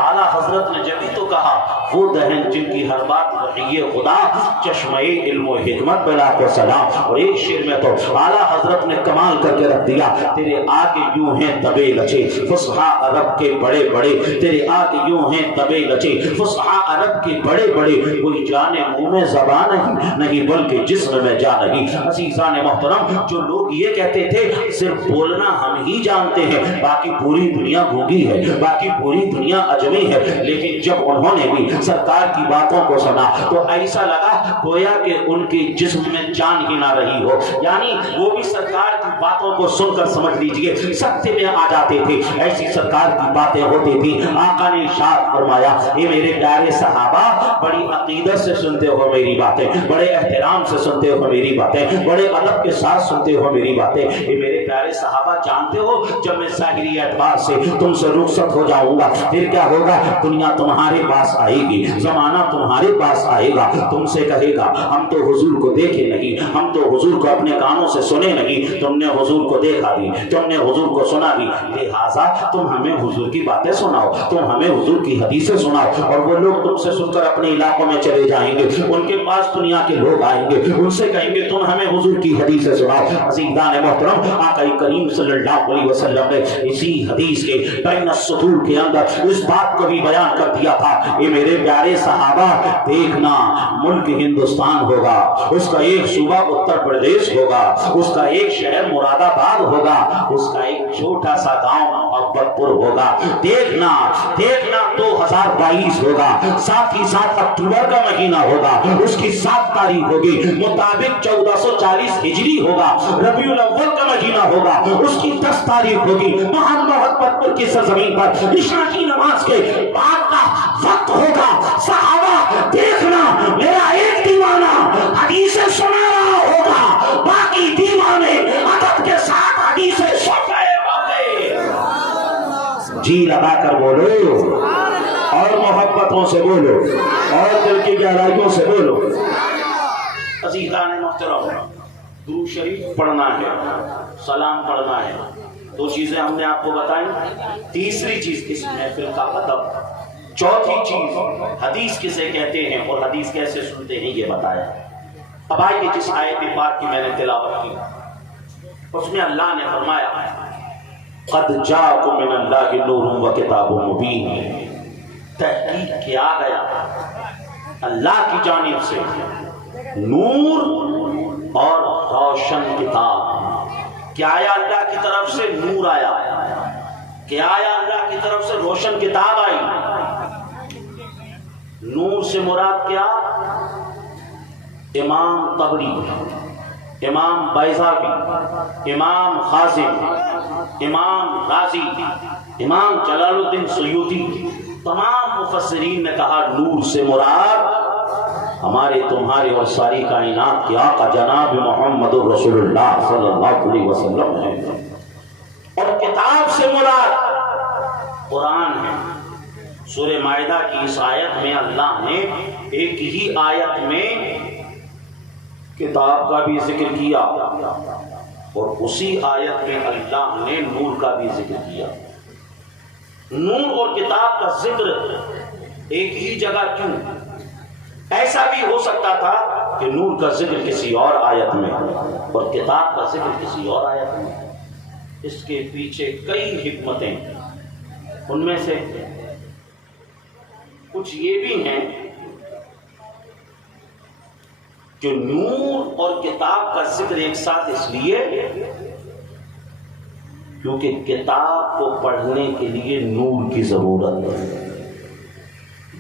اعلیٰ حضرت نے جبھی تو کہا وہ دہن جن کی ہر بات وحی خدا، چشمہ علم و حکمت بلا کو سلام. اور ایک شعر میں تو اعلیٰ حضرت نے کمال کر کے رکھ دیا، تیرے آگے یوں ہیں دبے لچے فصحا عرب کے بڑے بڑے، تیرے آگے یوں ہیں دبے لچے فصحا عرب کے بڑے بڑے، کوئی جانے منہ میں زبان نہیں بلکہ جسم میں جا نہیں. عزیزان محترم، جو لوگ یہ کہتے تھے صرف بولنا ہم ہی جانتے ہیں، باقی پوری دنیا گونگی ہے، باقی پوری دنیا اجمی ہے، لیکن جب انہوں نے بھی سرکار کی باتوں کو سنا تو ایسا لگا گویا کہ ان کے جسم میں جان ہی نہ رہی ہو. یعنی وہ بھی سرکار کی باتوں کو سن کر سمجھ لیجئے سکتے میں آ جاتے تھے. ایسی سرکار کی باتیں ہوتی تھی. آقا نے ارشاد فرمایا اے میرے پیارے صحابہ بڑی عقیدت سے سنتے ہو میری باتیں، بڑے احترام سے سنتے ہو میری باتیں، بڑے ادب کے ساتھ سنتے ہو میری باتیں. اے میرے پیارے صحابہ جانتے ہو جب میں ظاہری اعتبار سے تم سے رخصت ہو جاؤں گا پھر کیا ہوگا؟ دنیا تمہارے پاس آئے گی، گی، زمانہ تمہارے پاس آئے گا، تم سے کہے گا ہم تو حضور کو دیکھے نہیں، ہم تو حضور کو اپنے کانوں سے سنے نہیں، تم نے حضور کو دیکھا بھی، تم نے حضور کو سنا بھی، لہٰذا تم ہمیں حضور کی باتیں سناؤ، تم ہمیں حضور کی حدیثیں سناؤ۔ اور وہ لوگ تم سے سن کر اپنے علاقوں میں چلے جائیں گے، ان کے پاس دنیا کے لوگ آئیں گے، ان سے کہیں گے تم ہمیں حضور کی حدیثیں سناؤ۔ عزیزان محترم، آقا کریم صلی اللہ علیہ وسلم نے اسی حدیث کے بین السطور کے اندر اس بات کو بھی بیان کر دیا تھا، یہ میرے پیارے صحابہ دیکھنا ملک ہندوستان ہوگا، اس کا ایک صوبہ اتر پردیش ہوگا، اس کا ایک شہر مراد آباد ہوگا، اس کا ایک چھوٹا سا گاؤں محبتپور ہوگا۔ دیکھنا 2022 ہوگا، ساتھ ہی ساتھ اکتوبر کا مہینہ ہوگا، اس کی 7 تاریخ ہوگی، مطابق 1440 ہجری ہوگا، ربیع الاول کا مہینہ ہوگا، اس کی 10 تاریخ ہوگی، محبتپور کی سرزمین پر عشاء کی نماز کے بعد کا وقت ہوگا۔ صحابہ دیکھنا میرا ایک دیوانہ حدیثیں سنا رہا ہوگا، باقی دیوانے ادب کے ساتھ حدیثیں سن رہے ہوگے۔ جی لگا کر بولو اور محبتوں سے بولو اور دل کی گہرائیوں سے بولو۔ عزیزان محترم، درود شریف پڑھنا ہے، سلام پڑھنا ہے، 2 چیزیں ہم نے آپ کو بتائیں۔ تیسری چیز اس محفل کا ادب، چوتھی چیز حدیث کسے کہتے ہیں اور حدیث کیسے سنتے ہیں یہ بتایا۔ اب آئیے جس آیت پاک کی میں نے تلاوت کی اس میں اللہ نے فرمایا قد جاءکم من اللہ نور و کتاب مبین، تحقیق کیا گیا اللہ کی جانب سے نور اور روشن کتاب۔ کیا آیا اللہ کی طرف سے؟ نور آیا۔ کیا آیا اللہ کی طرف سے؟ روشن کتاب آئی۔ نور سے مراد کیا؟ امام طبری، امام بیضاوی، امام خازن، امام غازی، امام جلال الدین سیوطی، تمام مفسرین نے کہا نور سے مراد ہمارے تمہارے اور ساری کائنات کے آقا جناب محمد رسول اللہ صلی اللہ علیہ وسلم ہے، اور کتاب سے مراد قرآن ہے۔ سورہ مائدہ کی اس آیت میں اللہ نے ایک ہی آیت میں کتاب کا بھی ذکر کیا اور اسی آیت میں اللہ نے نور کا بھی ذکر کیا۔ نور اور کتاب کا ذکر ایک ہی جگہ کیوں؟ ایسا بھی ہو سکتا تھا کہ نور کا ذکر کسی اور آیت میں اور کتاب کا ذکر کسی اور آیت میں۔ اس کے پیچھے کئی حکمتیں، ان میں سے کچھ یہ بھی ہیں کہ نور اور کتاب کا ذکر ایک ساتھ اس لیے کیونکہ کتاب کو پڑھنے کے لیے نور کی ضرورت ہے۔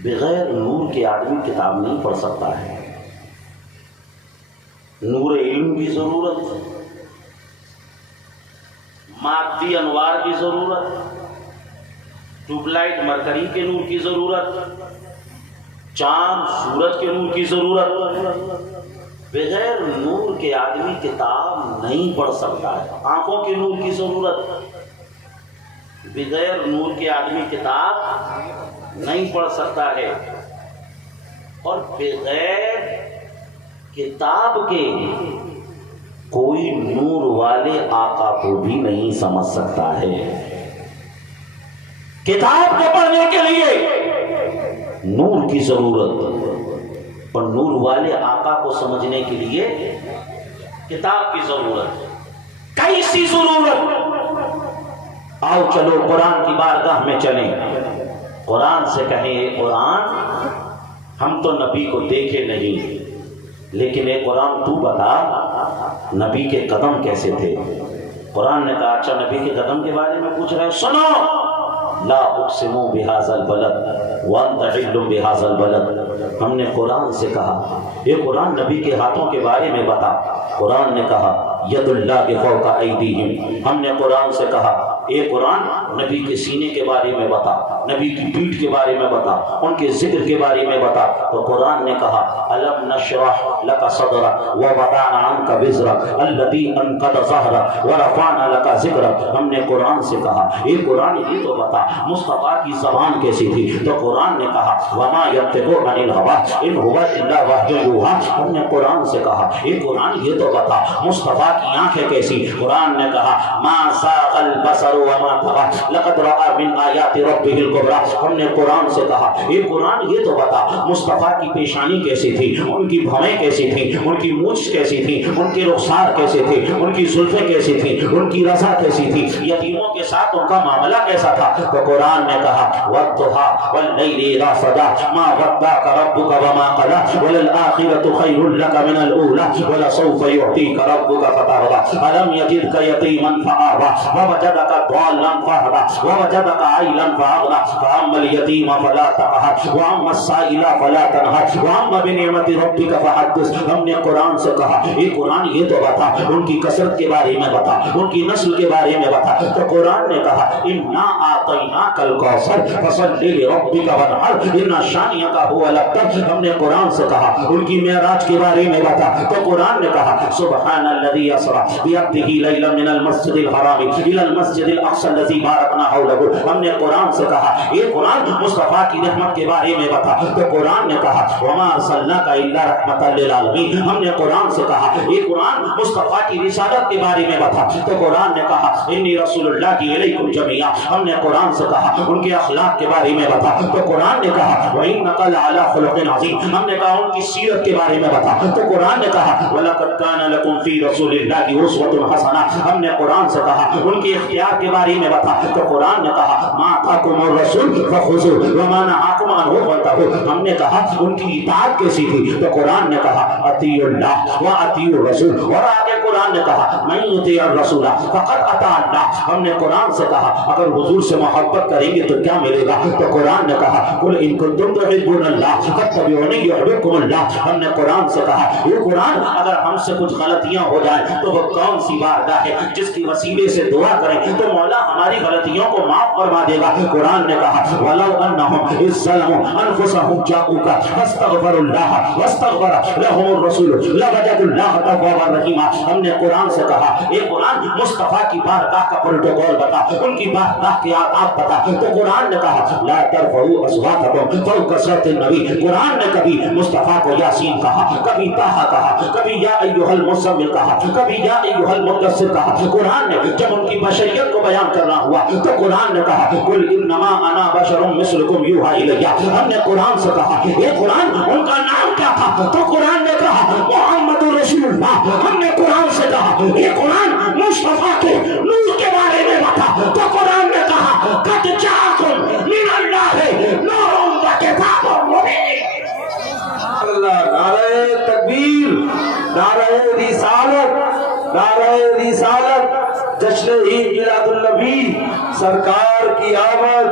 بغیر نور کے آدمی کتاب نہیں پڑھ سکتا ہے۔ نور علم کی ضرورت، مادی انوار کی ضرورت، ٹیوب لائٹ مرکری کے نور کی ضرورت، چاند سورج کے نور کی ضرورت۔ بغیر نور کے آدمی کتاب نہیں پڑھ سکتا ہے۔ آنکھوں کے نور کی ضرورت، بغیر نور کے آدمی کتاب نہیں پڑھ سکتا ہے، اور بغیر کتاب کے کوئی نور والے آقا کو بھی نہیں سمجھ سکتا ہے۔ کتاب کو پڑھنے کے لیے نور کی ضرورت، اور نور والے آقا کو سمجھنے کے لیے کتاب کی ضرورت۔ کیسی ضرورت؟ آؤ چلو قرآن کی بارگاہ میں چلیں، قرآن سے کہیں اے قرآن ہم تو نبی کو دیکھے نہیں، لیکن اے قرآن تو بتا نبی کے قدم کیسے تھے۔ قرآن نے کہا اچھا نبی کے قدم کے بارے میں پوچھ رہے ہیں، سنو لا اقسم بہذا البلد وانت حل بہذا البلد۔ ہم نے قرآن سے کہا یہ قرآن نبی کے ہاتھوں کے بارے میں بتا۔ قرآن نے کہا ید اللہ کے فوق ایدیہم۔ ہم نے قرآن سے کہا یہ قرآن نبی کے سینے کے بارے میں بتا، نبی کی پیٹھ کے بارے میں بتا، ان کے ذکر کے بارے میں بتا۔ تو قرآن نے کہا الم نشرح لک صدرک ووضعنا عنک وزرک الذی انقض ظہرک ورفعنا لک ذکرک۔ ہم نے قرآن سے کہا یہ قرآن یہ تو بتا مصطفیٰ کی زبان کیسی تھی؟ تو قرآن نے کہا وما ینطق عن الہوی ان هو الا وحی یوحی۔ ہم نے قرآن سے کہا یہ قرآن یہ تو بتا مصطفیٰ کی آنکھیں کیسی؟ قرآن نے کہا ما زاغ البصر وما طغى لقد رأى من آیات ربہ الکبری۔ ہم نے قرآن سے کہا یہ قرآن یہ تو بتا مصطفیٰ کی پیشانی کیسی تھی، ان کی بھویں کیسی تھی، ان کی مونچھ کیسی تھی، ان کے رخسار کیسے تھے، ان کی زلفیں کیسی تھیں، ان کی رضا کیسی تھی، یتیموں کے ساتھ ان کا معاملہ کیسا تھا؟ تو قرآن نے کہا والضحى واللیل اذا سجى ما ودعك ربك وما قلى وللآخرة خير لك من الأولى ولسوف يعطيك ربك فترضى ألم يجدك يتيما فآوى ووجدك ضالا فهدى ووجدك عائلا فأغنى فأما اليتيم فلا تقهر وأما السائل فلا تنهر وأما بنعمة ربك فحدث۔ ہم نے قرآن سے کہا یہ قرآن یہ تو بتا ان کی کثرت کے بارے میں بتا، ان کی نسل کے بارے میں بتا۔ تو قرآن نے کہا انا اعطیناک الکوثر فصل لربک وانحر ان شانئک هو الابتر۔ ہم نے قرآن سے کہا ان کی معراج کے بارے میں بتا۔ تو قرآن نے کہا سبحان الذی اسری بعبدہ لیلا من المسجد الحرام الى المسجد الاقصى الذی بارکنا حولہ۔ ہم نے قرآن سے کہا یہ قرآن مصطفیٰ کی رحمت کے بارے میں بتا۔ تو قرآن نے کہا وما ارسلناک الا رحمۃ للعالمین۔ ہم نے قرآن سے کہا یہ قرآن مصطفیٰ کی رسالت کے بارے میں بتا۔ تو قرآن نے کہا انی رسول اللہ الیکم جمیعا۔ ہم نے قرآن سے کہا ان کے اخلاق کے بارے میں بتا۔ تو قرآن نے کہا وانک لعلی خلق عظیم۔ ہم نے کہا ان کی سیرت کے بارے میں بتا۔ تو قرآن نے کہا ولقد کان لکم فی رسول اللہ اسوۃ حسنہ۔ ہم نے قرآن سے کہا ان کے اختیار کے بارے میں بتا۔ تو قرآن نے کہا ما آتاکم الرسول فخذوہ وما نہاکم عنہ فانتہوا۔ ہم نے کہا ان کی اطاعت کیسی تھی؟ تو قرآن نے کہا اطیعوا اللہ واطیعوا الرسول۔ اور آگے قرآن نے کہا من یطیع الرسول فقد اطاع اللہ۔ ہم نے قرآن سے کہا اگر حضور سے محبت کریں گے تو کیا ملے گا؟ تو قرآن نے کہا قل ان کنتم تحبون اللہ فاتبعونی یحببکم اللہ۔ ہم نے قرآن سے کہا یہ قرآن اگر ہم سے کچھ غلطیاں ہو جائیں تو وہ کون سی بارگاہ ہے جس کی وسیلے سے دعا کریں تو مولا ہماری غلطیوں کو معاف فرما دے گا۔ قرآن نے کہا ولو انہم اذ ظلموا انفسہم جاؤک فاستغفروا اللہ واستغفر لهم الرسول لوجدوا اللہ توابا رحیما۔ ہم نے قرآن سے کہا یہ قرآن مصطفیٰ کی بارگاہ کا پروٹوکول بتا، ان کی بارگاہ کے آداب بتا۔ تو قرآن نے کہا لا ترفعوا اصواتکم فوق صوت النبی۔ قرآن نے کبھی مصطفیٰ کو یاسین کہا، کبھی طٰہٰ کہا، کبھی یا ایھا المزمل کہا، کبھی یا ایھا المدثر کہا۔ قرآن نے جب ان کی بشریت کو بیان کرنا ہوا تو قرآن نے کہا قل انما انا بشر مثلکم یوحی الی۔ ہم نے قرآن سے کہا یہ قرآن ان کا نام کیا تھا؟ تو قرآن نے کہا محمد رسول اللہ۔ ہم نے قرآن سے کہا یہ قرآن مصطفیٰ کے نور کے بارے میں بتا۔ تو قرآن نے کہا قد جاءکم من اللہ نور و کتاب مبین۔ اللہ نعرہ تکبیر، نعرہ رسالت، نعرہ رسالت، جشن عید میلاد النبی، سرکار کی آمد۔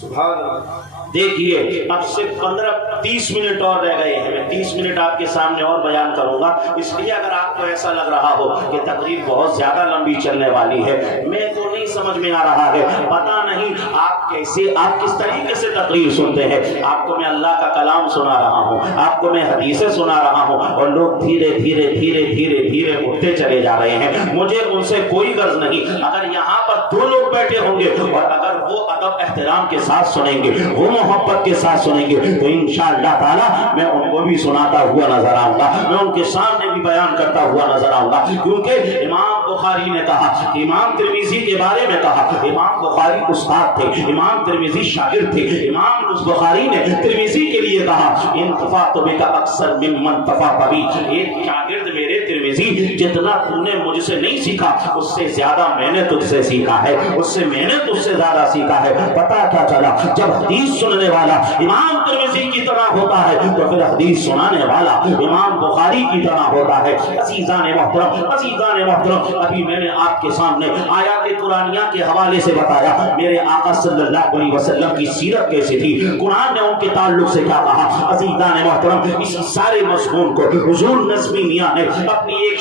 سبحان اللہ۔ دیکھیے اب سے 15-30 منٹ اور رہ گئے ہیں، میں 30 منٹ آپ کے سامنے اور بیان کروں گا، اس لیے اگر آپ کو ایسا لگ رہا ہو کہ تقریر بہت زیادہ لمبی چلنے والی ہے، میں تو نہیں سمجھ میں آ رہا ہے، پتہ نہیں آپ کس طریقے سے تقریر سنتے ہیں۔ آپ کو میں اللہ کا کلام سنا رہا ہوں، آپ کو میں حدیثیں سنا رہا ہوں، اور لوگ دھیرے دھیرے دھیرے دھیرے دھیرے اٹھتے چلے جا رہے ہیں۔ مجھے ان سے کوئی غرض نہیں، اگر یہاں پر 2 لوگ بیٹھے ہوں گے اور اگر وہ ادب احترام کے ساتھ سنیں گے، وہ محبت کے ساتھ سنیں گے، تو انشاءاللہ تعالی میں ان کو بھی سناتا ہوا نظر آؤں گا، میں ان کے سامنے بھی بیان کرتا ہوا نظر آؤں گا، کیونکہ امام بخاری نے کہا، امام ترمذی کے بارے میں کہا، امام بخاری استاد تھے، امام ترمذی شاگرد تھے، امام بخاری نے ترمذی کے لیے کہا انتفعت بک اکثر ممن تفعت بی۔ ایک شاگرد میرے ترمذی جتنا تو نے مجھ سے نہیں سیکھا اس سے زیادہ میں نے تجھ سے سیکھا ہے، اس سے میں نے تجھ سے زیادہ سیکھا ہے۔ پتہ کیا چلا؟ جب حدیث سننے والا امام ترمذی کی طرح ہوتا ہے تو پھر حدیث سنانے والا امام بخاری کی طرح ہوتا ہے۔ عزیزان محترم، ابھی میں نے آپ کے سامنے آیات قرآنیہ کے حوالے سے بتایا میرے آقا صلی اللہ علیہ وسلم کی سیرت کیسے تھی، قرآن نے ان کے تعلق سے کیا کہا۔ عزیزان محترم، اسی سارے مضمون کو حضور نظمی میاں نے اپنے ایک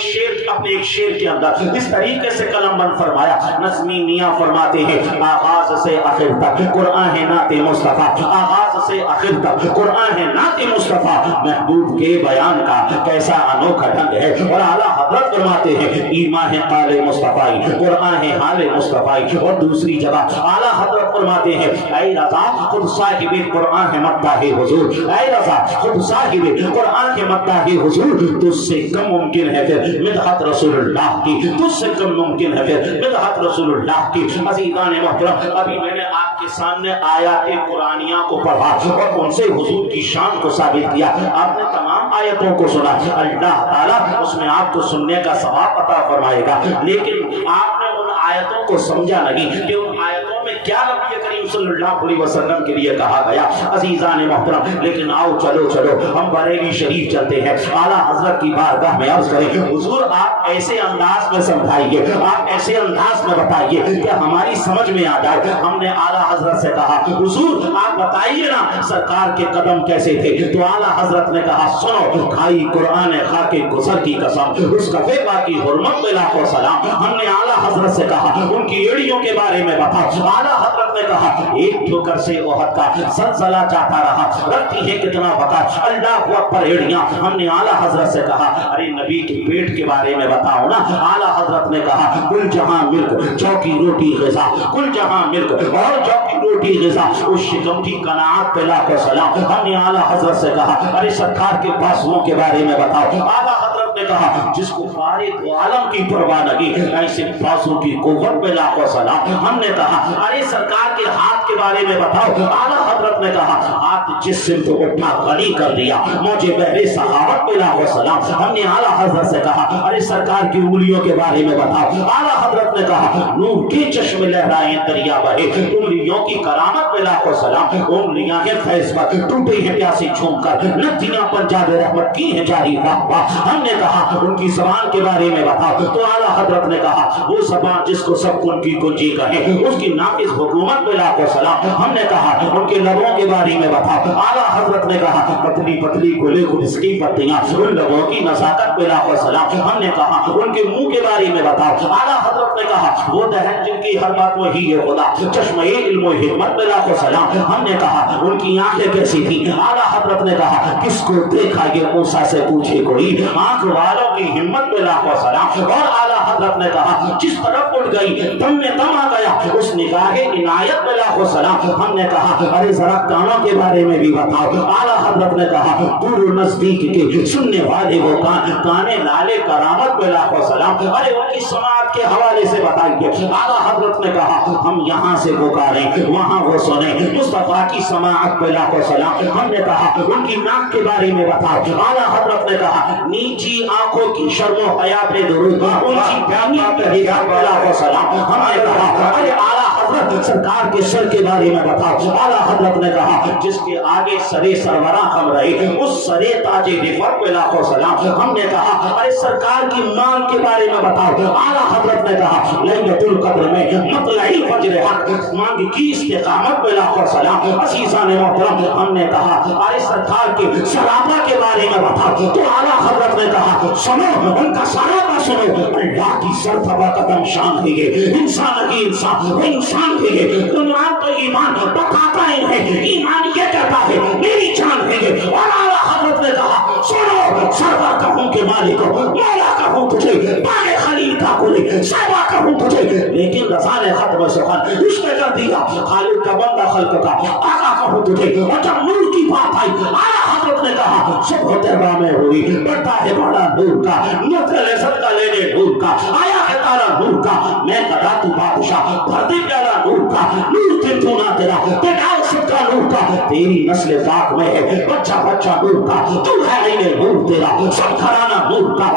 شعر کے اندر اس طریقے سے قلم بند فرمایا۔ نظمی میاں فرماتے ہیں آغاز سے آخر تک قرآن ہے نعت مصطفیٰ، آغاز سے آخر تک قرآن ہے نعت مصطفیٰ، محبوب کے بیان کا کیسا انوکھا ڈھنگ ہے۔ اور اعلیٰ حضرت فرماتے ہیں ایمان ہے قال مصطفیٰ، قرآن ہے حال مصطفیٰ۔ اور دوسری جگہ اعلیٰ حضرت فرماتے ہیں اے رضا خود صاحب قرآن ہے مداح حضور، اے رضا خود صاحب قرآن ہے مداح حضور، تجھ سے کم ممکن ہے پھر مدحت رسول اللہ کی، تجھ سے کم ممکن ہے پھر مدحت رسول اللہ کی۔ عزیزان محترم، ابھی میں نے آپ کے سامنے آیات قرآنیہ کو پڑھا اور ان سے حضور کی شان کو ثابت کیا۔ آپ نے تمام آیتوں کو سنا، اللہ تعالیٰ اس میں آپ کو سننے کا ثواب عطا فرمائے گا، لیکن آپ نے ان آیتوں کو سمجھا نہیں کہ ان آیتوں میں کیا نبی کریم صلی اللہ علیہ وسلم کے لیے کہا گیا۔ عزیزان محترم، لیکن آؤ چلو ہم بریلی شریف چلتے ہیں، اعلیٰ حضرت کی بارگاہ میں عرض کریں حضور آپ ایسے انداز میں سمجھائیے، آپ ایسے انداز میں بتائیے کہ ہماری سمجھ میں آ جائے۔ ہم نے اعلیٰ حضرت سے کہا حضور آپ بتائیے نا سرکار کے قدم کیسے تھے، تو اعلیٰ حضرت نے کہا سنو کھائی قرآن خاک گزر کی قسم، اس کا فیبا کی حرمت پہ لاکھوں سلام۔ ہم نے اعلیٰ حضرت سے کہا ان کی ایڑیوں کے بارے میں بتا، اعلیٰ حضرت نے کہا ایک ٹھوکر سے احد کا زلزلہ جاتا رہا، رکھتی ہے کتنا بتا اللہ اکبر ایڑیاں۔ ہم نے اعلیٰ حضرت سے کہا ارے نبی کے پیٹ کے بارے میں بتاؤ نا، اعلیٰ حضرت نے کہا کل جہاں ملک چوکی روٹی غذا، کل جہاں ملک اور چوکی روٹی غذا، اس شکم کی قناعت پہ لاکھوں سلام۔ ہم نے اعلیٰ حضرت سے کہا ارے سرکار کے بازوؤں کے بارے میں بتاؤ، اعلیٰ حضرت نے کہا جس کو فارغ عالم کی پرواہ نہیں ایسے بازو کی قوت پہ لاکھوں سلام۔ ہم نے کہا ارے سرکار کے ہاتھ کے بارے میں بتاؤ، اعلیٰ حضرت نے کہا ہاتھ جس سمت کو اٹھا غنی کر دیا، موجے بحر سخاوت پہ لاکھوں سلام۔ ہم نے اعلیٰ حضرت سے کہا ارے سرکار کی انگلیوں کے بارے میں بتاؤ، اعلیٰ حضرت نے کہا نور کے چشمے لہرائیں دریا بہے، انگلیوں کی کرامت پہ لاکھوں سلام۔ انگلیاں ہیں فیض پر ٹوٹے ہیں پیاسی جھوم کر، ندیاں پنجاب رحمت کی ہیں جاری واہ واہ۔ ہم نے کہا ان کی زبان کے بارے میں بتاؤ، تو اعلیٰ حضرت نے کہا وہ زبان جس کو سب کن کی کنجی کہیں، اس کی نافذ حکومت پہ لاکھوں سلام۔ ہم نے کہا ان کے لبوں کے بارے میں بتاؤ، اعلیٰ حضرت نے کہا پتلی پتلی گلے خس کی پتیاں، ان لبوں کی نزاکت پہ لاکھوں سلام۔ ہم نے کہا ان کے منہ کے بارے میں بتاؤ، اعلیٰ حضرت نے کہا وہ دہن جن کی ہر بات وہی ہے خدا، چشمہ علم و حکمت پہ لاکھوں سلام۔ ہم نے کہا ان کی آنکھیں کیسی تھی، اعلیٰ حضرت نے کہا کس کو دیکھا یہ موسیٰ سے پوچھے کوئی، آنکھ والوں کی ہمت پہ لاکھوں سلام۔ اور اعلیٰ حضرت نے کہا جس طرف اٹھ گئی دم میں دم آ گیا، اس نگاہ عنایت پہ لاکھوں سلام۔ ہم نے کہا ارے ذرا کانوں کے بارے میں بھی بتاؤ، اعلیٰ حضرت نے کہا دور و نزدیک کے سننے والے وہ کانے لالے کرامت پہ لاکھوں سلام۔ ارے ان کی سماعت کے حوالے سے بتائیے، اعلیٰ حضرت نے کہا ہم یہاں سے پکاریں وہاں وہ سنیں، مصطفیٰ کی سماعت پہ لاکھوں سلام۔ ہم نے کہا ان کی ناک کے بارے میں بتاؤ، اعلیٰ حضرت نے کہا نیچی آنکھوں کی شرم و حیا پہ درود، اونچی بیانی پہ حجاب پہ لاکھوں سلام۔ ہم نے کہا ارے اعلیٰ حضرت سرکار کے سر کے بارے میں بتاؤ، اعلیٰ حضرت نے کہا جس کے آگے سرے سربراہ خم رہے اس سرے تاج رفعت پہ لاکھوں سلام۔ ہم نے کہا ارے سرکار کی مال کے بارے میں بتاؤ، اعلیٰ حضرت نے کہا لیلۃ القدر میں مطلع فجر حق مانگ کی استقامت پہ لاکھوں سلام۔ عزیزان محترم، ہم نے کہا ارے سرکار کے سراپا کے بارے میں بتاؤ، تو اعلیٰ حضرت نے کہا سنو ان کا سراپا سنو، اللہ کی سرتبہ قدم شان ہے یہ، انسان کی انسان وہ انسان ہے یہ، ایمان تو ایمان بتاتا ہی ہے، ایمان یہ کہتا ہے میری جان ہے یہ۔ اور اعلیٰ حضرت نے کہا سنو سرور کہوں کہ مالک مولا کہوں تجھے، باغ خلیل کا کوئی صحبہ کہوں تجھے، لیکن رضا نے ختم سخن اس نے کر دیا خالق کا بندہ خلق کا آقا کہوں تجھے۔ اور جب نور کی بات آئی اعلیٰ حضرت نے کہا صبح تیرہ میں ہوئی بڑھتا ہے بڑا نور کا، نطق لذت کا لینے نور کا، آیا ہے تارا نور کا، میں قدا تو بادشاہ بھرتی پیارا نور کا، نور تن تو نہ تیرا پیٹاؤ سب کا نور کا، تیری نسل پاک میں ہے بچہ بچہ نور کا، تو ہے عین نور تیرا سب گھرانہ نور کا۔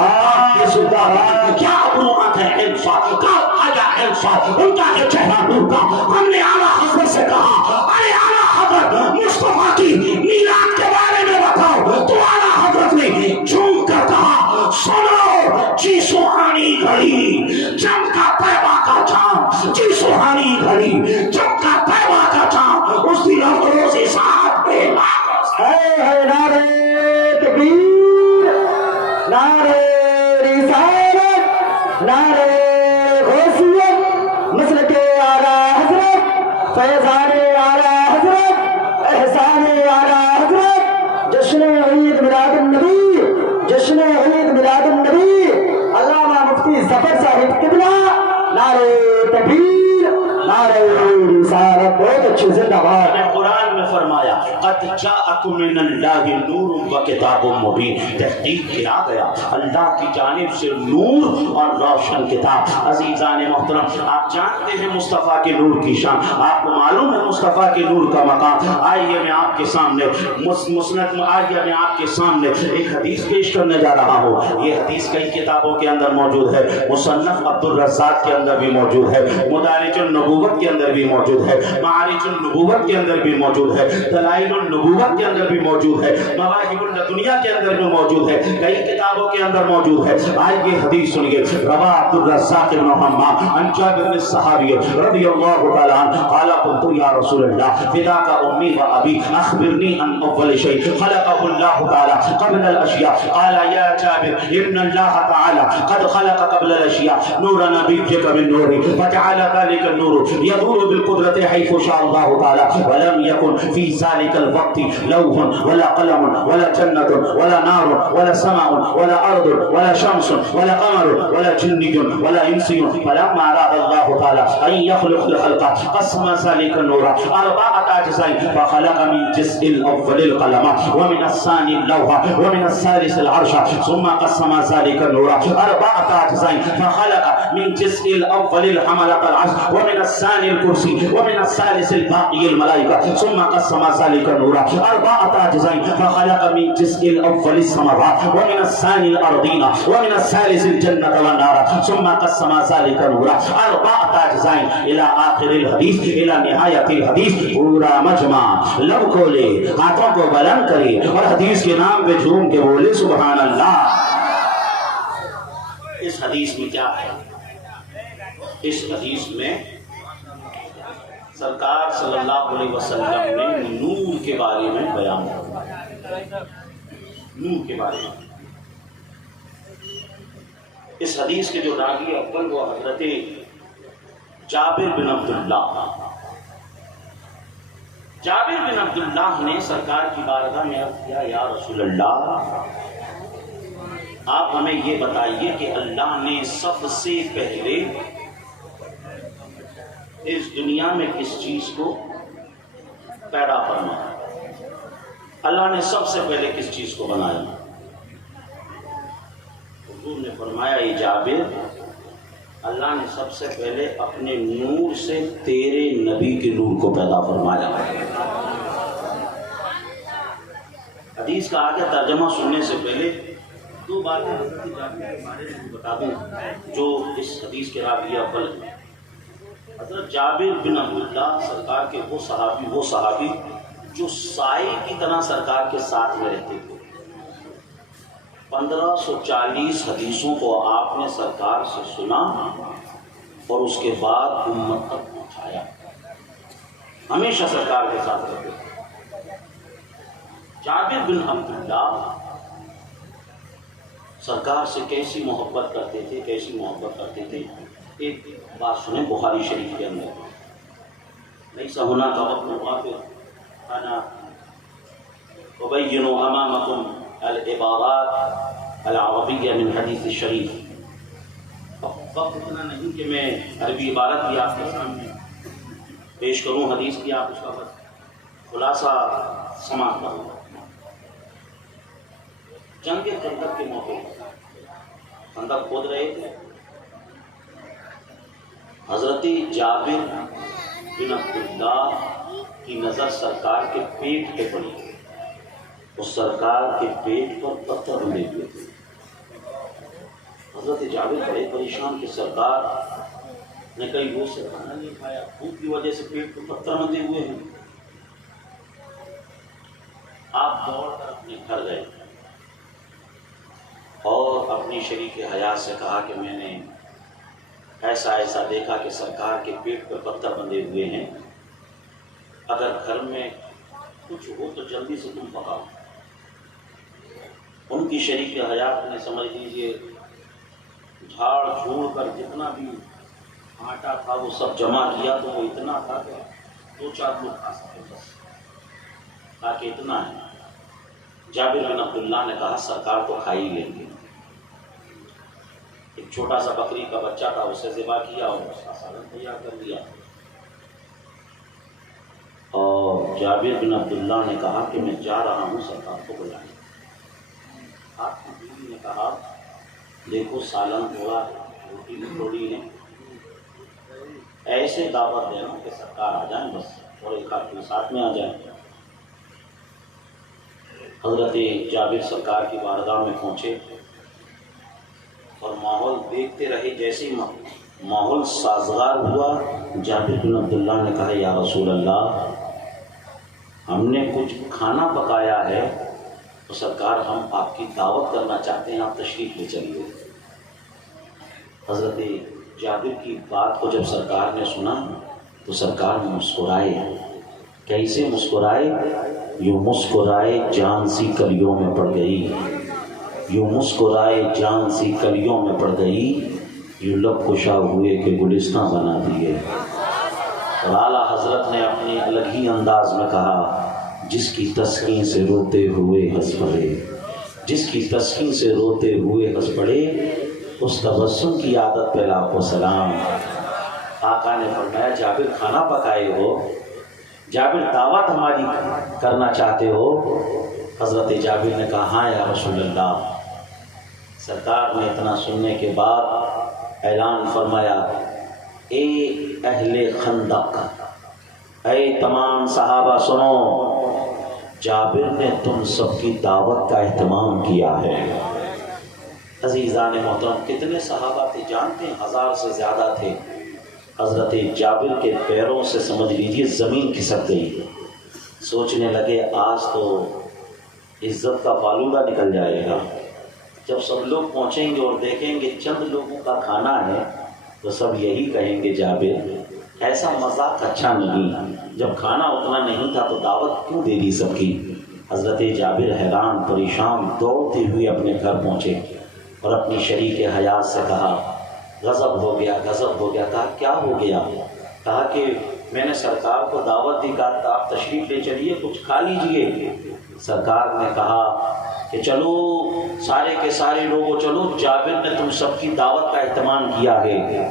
کیا عبروات ہے انصاف کا آیا انصاف ان کا ہے چہرہ نور کا۔ ہم نے اعلیٰ حضرت سے کہا ارے اعلیٰ کر مصطفیٰ کی میلاد کے بارے میں بتاؤ تو اعلیٰ حضرت نے جھوم کر کہا سنو جی سہانی گھڑی جم کا طیبہ کا چاند، جی سہانی گھڑی جم کا طیبہ کا چاند، اس دن ہم روزے ساتھ بے لاغت ہے نعرہ تکبیر، نعرہ رسالت، نعرہ غوثیت، مسلک اعلیٰ حضرت، فیضان اعلیٰ حضرت، احسان اعلیٰ حضرت، جشن عید میلاد النبی، جشن عید میلاد النبی، علامہ مفتی ظفر صاحب قبلہ، نعرہ تکبیر، نعرہ رسالت۔ بہت اچھی، زندہ باد۔ قرآن میں فرمایا قد جاءکم من اللہ نور و کتاب مبین، تحقیق کیا گیا اللہ کی جانب سے نور اور روشن کتاب۔ عزیزان محترم، آپ جانتے ہیں مصطفیٰ کے نور کی شان، آپ کو معلوم ہے مصطفیٰ کے نور کا مقام۔ آئیے میں آپ کے سامنے آئیے میں آپ کے سامنے ایک حدیث پیش کرنے جا رہا ہوں۔ یہ حدیث کئی کتابوں کے اندر موجود ہے، مصنف عبد الرزاق کے اندر بھی موجود ہے، مدارج النبوت کے اندر بھی موجود ہے، معارج النبوت کے اندر بھی موجود ہے، دلائل النبوت کے اندر بھی موجود ہے، مواہب الدنیا کے اندر بھی موجود ہے، کئی کتابوں کے اندر موجود ہے۔ آئیے حدیث سنیے۔ روا عبد الرزاق بن حمام عن جابر بن الصحابی رضی اللہ تعالی عنہ قال قلت یا رسول اللہ فداک امی و ابی اخبرنی عن اول شیء خلقه اللہ تعالی قبل الاشیاء قال یا جابر ان اللہ تعالی قد خلق قبل الاشیاء نور نبیک من نوره فجعل ذلك النور يدور بالقدرة حيث شاء الله تعالى ولم يكن في ذلك الوقت لوح ولا قلم ولا جنة ولا نار ولا سماء ولا أرض ولا شمس ولا قمر ولا جني ولا إنس فلما أراد الله تعالى أن يخلق الخلق قسم ذلك النور أربعة أجزاء فخلق من جزء الأول القلم ومن الثاني اللوح ومن الثالث العرش ثم قسم ذلك النور أربعة أجزاء فخلق من جزء الأول الحملة العرش ومن الثاني الكرسي ومن الثالث الباقي الملائكة ثم قسم ذلك النور أربعة أجزاء فخلق من جزء الأول السماوات ومن الثاني الأرضين ومن الثالث الجنة والنار ثم قسم ذلك النور أربعة أجزاء إلى آخر الحديث، إلى نهاية الحديث۔ پورا مجمع لب کھولے، ہاتھوں کو بلند کرے اور حدیث کے نام پہ جھوم کے بولے سبحان اللہ۔ اس حدیث میں کیا ہے؟ اس حدیث میں سرکار صلی اللہ علیہ وسلم نے نور کے بارے میں بیان کیا، نور کے بارے میں۔ اس حدیث کے جو راوی اول وہ حضرت جابر بن عبداللہ، جابر بن عبداللہ نے سرکار کی بارگاہ میں عرض کیا یا رسول اللہ آپ ہمیں یہ بتائیے کہ اللہ نے سب سے پہلے اس دنیا میں کس چیز کو پیدا فرمایا؟ اللہ نے سب سے پہلے کس چیز کو بنایا؟ حضور نے فرمایا اے جابر، اللہ نے سب سے پہلے اپنے نور سے تیرے نبی کے نور کو پیدا فرمایا۔ حدیث کا آگے ترجمہ سننے سے پہلے دو باتیں حضرت جابر کے بارے میں بتا دوں جو اس حدیث کے راوی اول ہیں۔ حضرت جابر بن عبداللہ سرکار کے وہ صحابی جو سائے کی طرح سرکار کے ساتھ میں رہتے تھے۔ 1540 حدیثوں کو آپ نے سرکار سے سنا اور اس کے بعد امت تک پہنچایا، ہمیشہ سرکار کے ساتھ رہتے تھے۔ جابر بن عبداللہ سرکار سے کیسی محبت کرتے تھے، کیسی محبت کرتے تھے؟ ایک بات سنیں بخاری شریف کے اندر، لیسا ہناک وقت غافر انا ابین امامکم العبارات العربیہ من حدیث الشریف۔ وقت اتنا نہیں کہ میں عربی عبارت بھی آپ کے سامنے پیش کروں حدیث کی، آپ اس کا بس خلاصہ سماعت کروں۔ جنگ خندق کے موقع خندق کھود رہے تھے، حضرت جابر بن عبداللہ کی نظر سرکار کے پیٹ پہ پڑی، اس سرکار کے پیٹ پر پتھر بندھے ہوئے تھے۔ حضرت جابر بڑے پریشان کہ سرکار نے کئی روز سے کھانا نہیں کھایا، بھوک کی وجہ سے پیٹ پر پتھر بندھے ہوئے ہیں۔ آپ دوڑ کر اپنے گھر گئے اور اپنی شریک حیات سے کہا کہ میں نے ایسا ایسا دیکھا کہ سرکار کے پیٹ پر پتھر بندھے ہوئے ہیں، اگر گھر میں کچھ ہو تو جلدی سے تم پکاؤ۔ ان کی شریک حیات نے سمجھ لیجیے جھاڑ جھوڑ کر جتنا بھی آٹا تھا وہ سب جمع کیا، تو وہ اتنا تھا کہ 2-4 لوگ کھا سکے، بس تاکہ اتنا ہے۔ جابر بن عبداللہ نے کہا سرکار تو کھا ہی لیں گے۔ ایک چھوٹا سا بکری کا بچہ تھا، اسے ذبح کیا اور اس کا سالن تیار کر دیا، اور جابر بن عبداللہ نے کہا کہ میں جا رہا ہوں سرکار کو بلانے۔ آپ کی بیوی نے کہا دیکھو سالن تھوڑا ہے، روٹی بھی تھوڑی ہے، ایسے دعوت دینا کہ سرکار آ جائیں، بس اور ایک آدمی ساتھ میں آ جائیں۔ حضرت جابر سرکار کی بارگاہ میں پہنچے اور ماحول دیکھتے رہے، جیسے ہی ماحول سازگار ہوا جابر بن عبداللہ نے کہا یا رسول اللہ ہم نے کچھ کھانا پکایا ہے تو سرکار ہم آپ کی دعوت کرنا چاہتے ہیں، آپ تشریف لے چلیے۔ حضرت جابر کی بات کو جب سرکار نے سنا تو سرکار مسکرائے۔ کیسے مسکرائے؟ یوں مسکرائے جان سی کلیوں میں پڑ گئی، یوں مسکرائے جان سی کلیوں میں پڑ گئی، یوں لب کشا ہوئے کہ گلستاں بنا دیے۔ اور اعلیٰ حضرت نے اپنے الگ ہی انداز میں کہا جس کی تسکین سے روتے ہوئے ہنس پڑے، جس کی تسکین سے روتے ہوئے ہنس پڑے، اس تبسم کی عادت پہ لاکھوں سلام۔ آقا نے فرمایا جابر کھانا پکائے ہو، جابر دعوت ہماری کرنا چاہتے ہو؟ حضرت جابر نے کہا ہاں یا رسول اللہ۔ سرکار نے اتنا سننے کے بعد اعلان فرمایا اے اہل خندق، اے تمام صحابہ سنو، جابر نے تم سب کی دعوت کا اہتمام کیا ہے۔ عزیزان محترم کتنے صحابہ تھے جانتے ہیں؟ 1000 سے زیادہ تھے۔ حضرت جابر کے پیروں سے سمجھ لیجیے زمین کھسک گئی، سوچنے لگے آج تو عزت کا فالودہ نکل جائے گا۔ جب سب لوگ پہنچیں گے اور دیکھیں گے چند لوگوں کا کھانا ہے تو سب یہی کہیں گے جابر ایسا مذاق اچھا نہیں، جب کھانا اتنا نہیں تھا تو دعوت کیوں دے دی سب کی۔ حضرت جابر حیران پریشان دوڑتے ہوئے اپنے گھر پہنچے اور اپنی شریک حیات سے کہا غضب ہو گیا، غضب ہو گیا۔ کہا کیا ہو گیا؟ کہا کہ میں نے سرکار کو دعوت دی، کہا آپ تشریف لے چلیے کچھ کھا لیجئے۔ سرکار نے کہا کہ چلو سارے کے سارے لوگوں چلو، جابر نے تم سب کی دعوت کا اہتمام کیا ہے،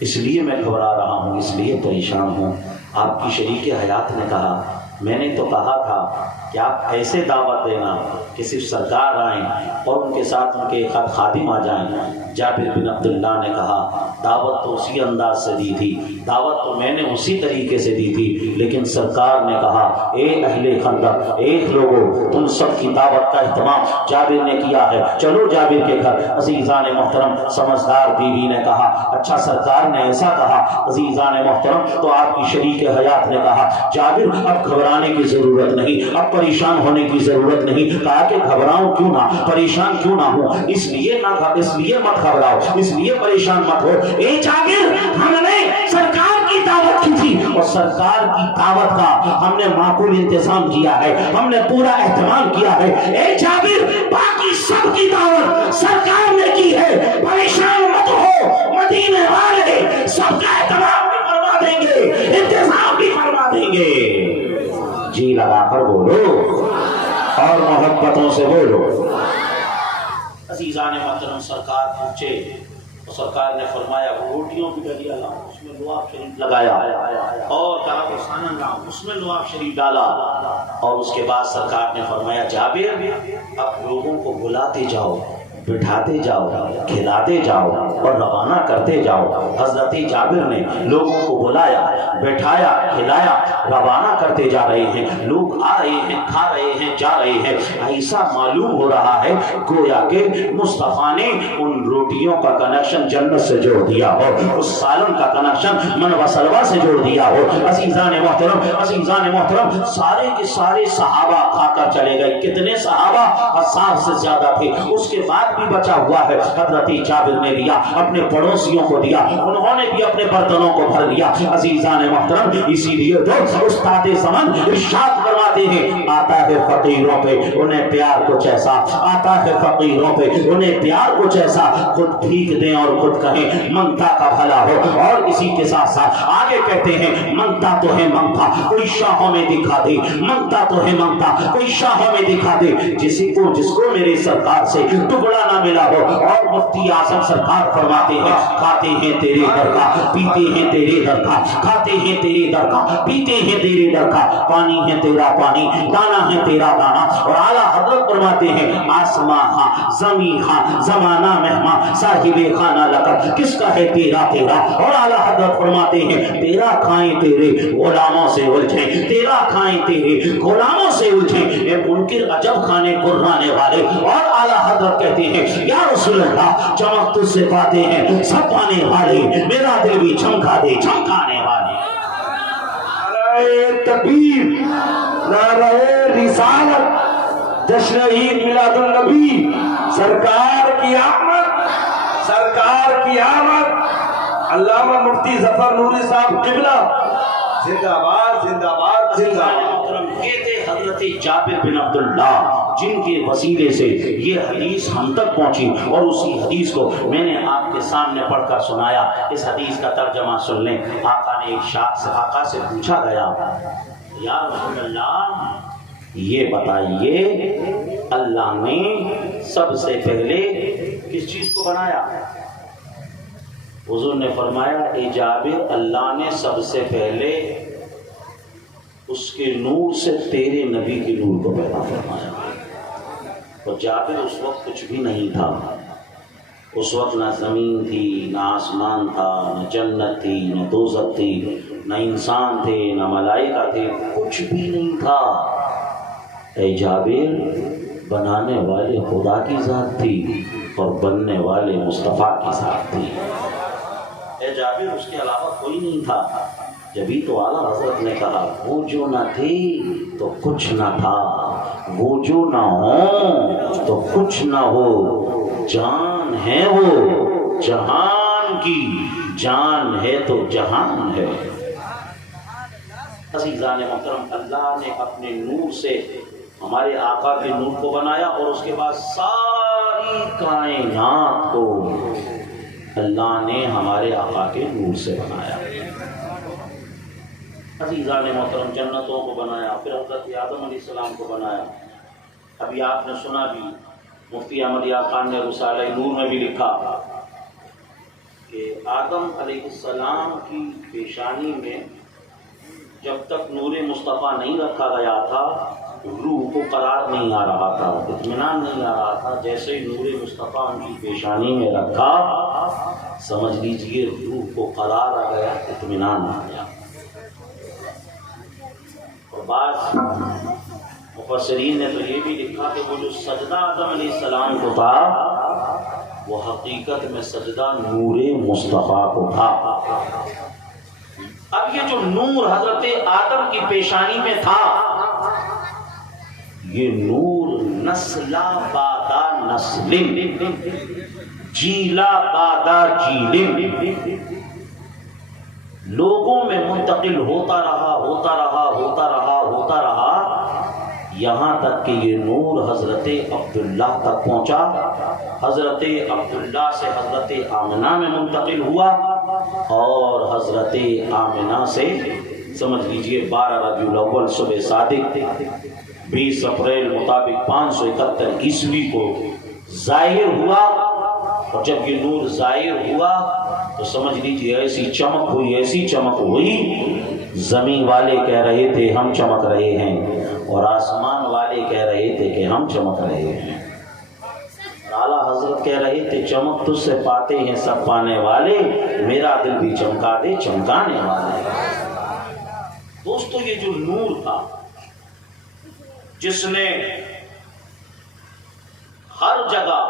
اس لیے میں گھبرا رہا ہوں، اس لیے پریشان ہوں۔ آپ کی شریک حیات نے کہا میں نے تو کہا تھا کہ آپ ایسے دعوت دینا کہ صرف سرکار آئیں اور ان کے ساتھ ان کے ایک خادم آ جائیں۔ جابر بن عبداللہ نے کہا دعوت تو اسی انداز سے دی تھی، دعوت تو میں نے اسی طریقے سے دی تھی، لیکن سرکار نے کہا اے اہل خندق، ایک لوگوں تم سب کی دعوت کا اہتمام جابر نے کیا ہے، چلو جابر کے گھر۔ عزیزان محترم سمجھدار بیوی نے کہا اچھا سرکار نے ایسا کہا۔ عزیزان محترم تو آپ کی شریک حیات نے کہا جابر اب گھبرانے کی ضرورت نہیں، اب پریشان ہونے کی ضرورت نہیں۔ کہا کہ گھبراؤں کیوں نہ، پریشان کیوں نہ ہوں، اس لیے مت گھبراؤ، اس لیے پریشان مت ہو۔ اے جابر ہم نے سرکار کی دعوت کی تھی اور سرکار کی دعوت کا ہم نے معقول انتظام کیا ہے، ہم نے پورا اہتمام کیا ہے۔ اے جابر باقی سب کی دعوت سرکار نے کی ہے، پریشان مت ہو، مدینے والے سب کا اہتمام بھی فرما دیں گے، انتظام بھی فرما دیں گے۔ جی لگا کر بولو اور محبتوں سے بولو۔ عزیزان محترم سرکار پہنچے تو سرکار نے فرمایا روٹیوں کی ڈلیا لاؤ، اس میں لعاب شریف لگایا اور کہا کہ سالن لاؤ، اس میں لعاب شریف ڈالا، اور اس کے بعد سرکار نے فرمایا جابر اب لوگوں کو بلاتے جاؤ، بٹھاتے جاؤ، کھلاتے جاؤ اور روانہ کرتے جاؤ۔ حضرت جابر نے لوگوں کو بلایا، بٹھایا، کھلایا، روانہ کرتے جا رہے ہیں۔ لوگ آ رہے ہیں، کھا رہے ہیں، جا رہے ہیں۔ ایسا معلوم ہو رہا ہے گویا کہ مصطفیٰ نے ان روٹیوں کا کنیکشن جنت سے جوڑ دیا ہو، اس سالن کا کنیکشن من و سلوا سے جوڑ دیا ہو۔ عزیزان محترم، سارے کے سارے صحابہ کھا کر چلے گئے۔ کتنے صحابہ؟ 1000 سے زیادہ تھے۔ اس کے بعد بھی بچا ہوا ہے، حضرت جابر نے لیا، اپنے پڑوسیوں کو دیا، انہوں نے بھی اپنے برتنوں کو بھر لیا۔ عزیزان محترم، اسی لیے تو استاد زمان ارشاد فرماتے ہیں، آتا ہے فقیروں پہ انہیں پیار کچھ ایسا، آتا ہے فقیروں پہ انہیں پیار کچھ ایسا، خود بھیک دیں اور خود کہیں منگتا کا بھلا ہو۔ اور اسی کے ساتھ ساتھ آگے کہتے ہیں، منگتا تو ہے منگتا کوئی شاہوں میں دکھا دے، منگتا تو ہے منگتا کوئی شاہوں میں دکھا دے، جس کو میرے سرکار سے ٹکڑا نہ ملا ہو۔ اور مفتی اعظم سرکار فرماتے ہیں، کھاتے ہیں تیرے در کا، پیتے ہیں تیرے در کا، کھاتے ہیں تیرے در کا، پیتے ہیں تیرے در کا، پانی ہے تیرا پانی، دانا ہے تیرا دانا۔ اور اعلیٰ حضرت فرماتے ہیں، آسماں ہاں، زمین ہاں، زمانہ مہمان، صاحب خانہ لقب کس کا ہے تیرا تیرا۔ اور اعلیٰ حضرت فرماتے ہیں، تیرا کھائیں تیرے غلاموں سے الجھیں، تیرا کھائیں تیرے غلاموں سے الجھیں، اے منکر عجب کھانے قرانے والے۔ اور اعلیٰ حضرت کہتے ہیں، یا رسول اللہ، چمک تجھ سے پاتے ہیں سب پانے والے، میرا دل بھی چمکا دے چمکانے والے۔ نعرہ تکبیر، نعرہ رسالت، جشن عید میلاد النبی، سرکار کی آمد، سرکار کی آمد۔ علامہ مفتی ظفر نوری صاحب قبلہ زندہ باد، زندہ باد، زندہ باد۔ یہ تھے حضرت جابر بن عبداللہ، جن کے وسیلے سے یہ حدیث ہم تک پہنچی، اور اسی حدیث کو میں نے آپ کے سامنے پڑھ کر سنایا۔ اس حدیث کا ترجمہ سن لیں۔ آقا نے آقا سے پوچھا گیا، یا رسول اللہ، یہ بتائیے اللہ نے سب سے پہلے کس چیز کو بنایا؟ حضور نے فرمایا، اے جابر، اللہ نے سب سے پہلے اس کے نور سے تیرے نبی کے نور کو پیدا فرمایا۔ تو جابر اس وقت کچھ بھی نہیں تھا، اس وقت نہ زمین تھی، نہ آسمان تھا، نہ جنت تھی، نہ دوزخ تھی، نہ انسان تھے، نہ ملائکہ تھے، کچھ بھی نہیں تھا۔ اے جابر، بنانے والے خدا کی ذات تھی اور بننے والے مصطفیٰ کی ذات تھی۔ اے جابر، اس کے علاوہ کوئی نہیں تھا۔ جبھی تو اعلیٰ حضرت نے کہا، وہ جو نہ تھی تو کچھ نہ تھا، وہ جو نہ ہو تو کچھ نہ ہو، جان ہے وہ جہان کی، جان ہے تو جہان ہے۔ عزیزان محترم، اللہ نے اپنے نور سے ہمارے آقا کے نور کو بنایا، اور اس کے بعد ساری کائنات کو اللہ نے ہمارے آقا کے نور سے بنایا۔ عزیزان محترم، جنتوں کو بنایا، پھر حضرت آدم علیہ السلام کو بنایا۔ ابھی آپ نے سنا بھی، مفتی احمد یار خان نے رسالہ نور میں بھی لکھا کہ آدم علیہ السلام کی پیشانی میں جب تک نور مصطفیٰ نہیں رکھا گیا تھا، روح کو قرار نہیں آ رہا تھا، اطمینان نہیں آ رہا تھا۔ جیسے ہی نور مصطفیٰ ان کی پیشانی میں رکھا، سمجھ لیجئے روح کو قرار آ گیا، اطمینان آ گیا۔ اور بعض مفسرین نے تو یہ بھی لکھا کہ وہ جو سجدہ آدم علیہ السلام کو تھا، وہ حقیقت میں سجدہ نور مصطفیٰ کو تھا۔ اب یہ جو نور حضرت آدم کی پیشانی میں تھا، یہ نور نسلا بادا نسل، جیلا بادا جیل، لوگوں میں منتقل ہوتا رہا، ہوتا رہا، ہوتا رہا، ہوتا رہا، یہاں تک کہ یہ نور حضرت عبداللہ تک پہنچا۔ حضرت عبداللہ سے حضرت آمنہ میں منتقل ہوا، اور حضرت آمنہ سے سمجھ لیجئے 12 ربیع الاول صبح صادق 20 اپریل مطابق 571 عیسوی کو ظاہر ہوا۔ اور جب یہ نور ظاہر ہوا تو سمجھ لیجئے ایسی چمک ہوئی، ایسی چمک ہوئی، زمین والے کہہ رہے تھے ہم چمک رہے ہیں، اور آسمان والے کہہ رہے تھے کہ ہم چمک رہے ہیں۔ اعلیٰ حضرت چمک تجھ سے پاتے ہیں سب پانے والے، میرا دل بھی چمکا دے چمکانے والے۔ دوستو یہ جو نور تھا جس نے ہر جگہ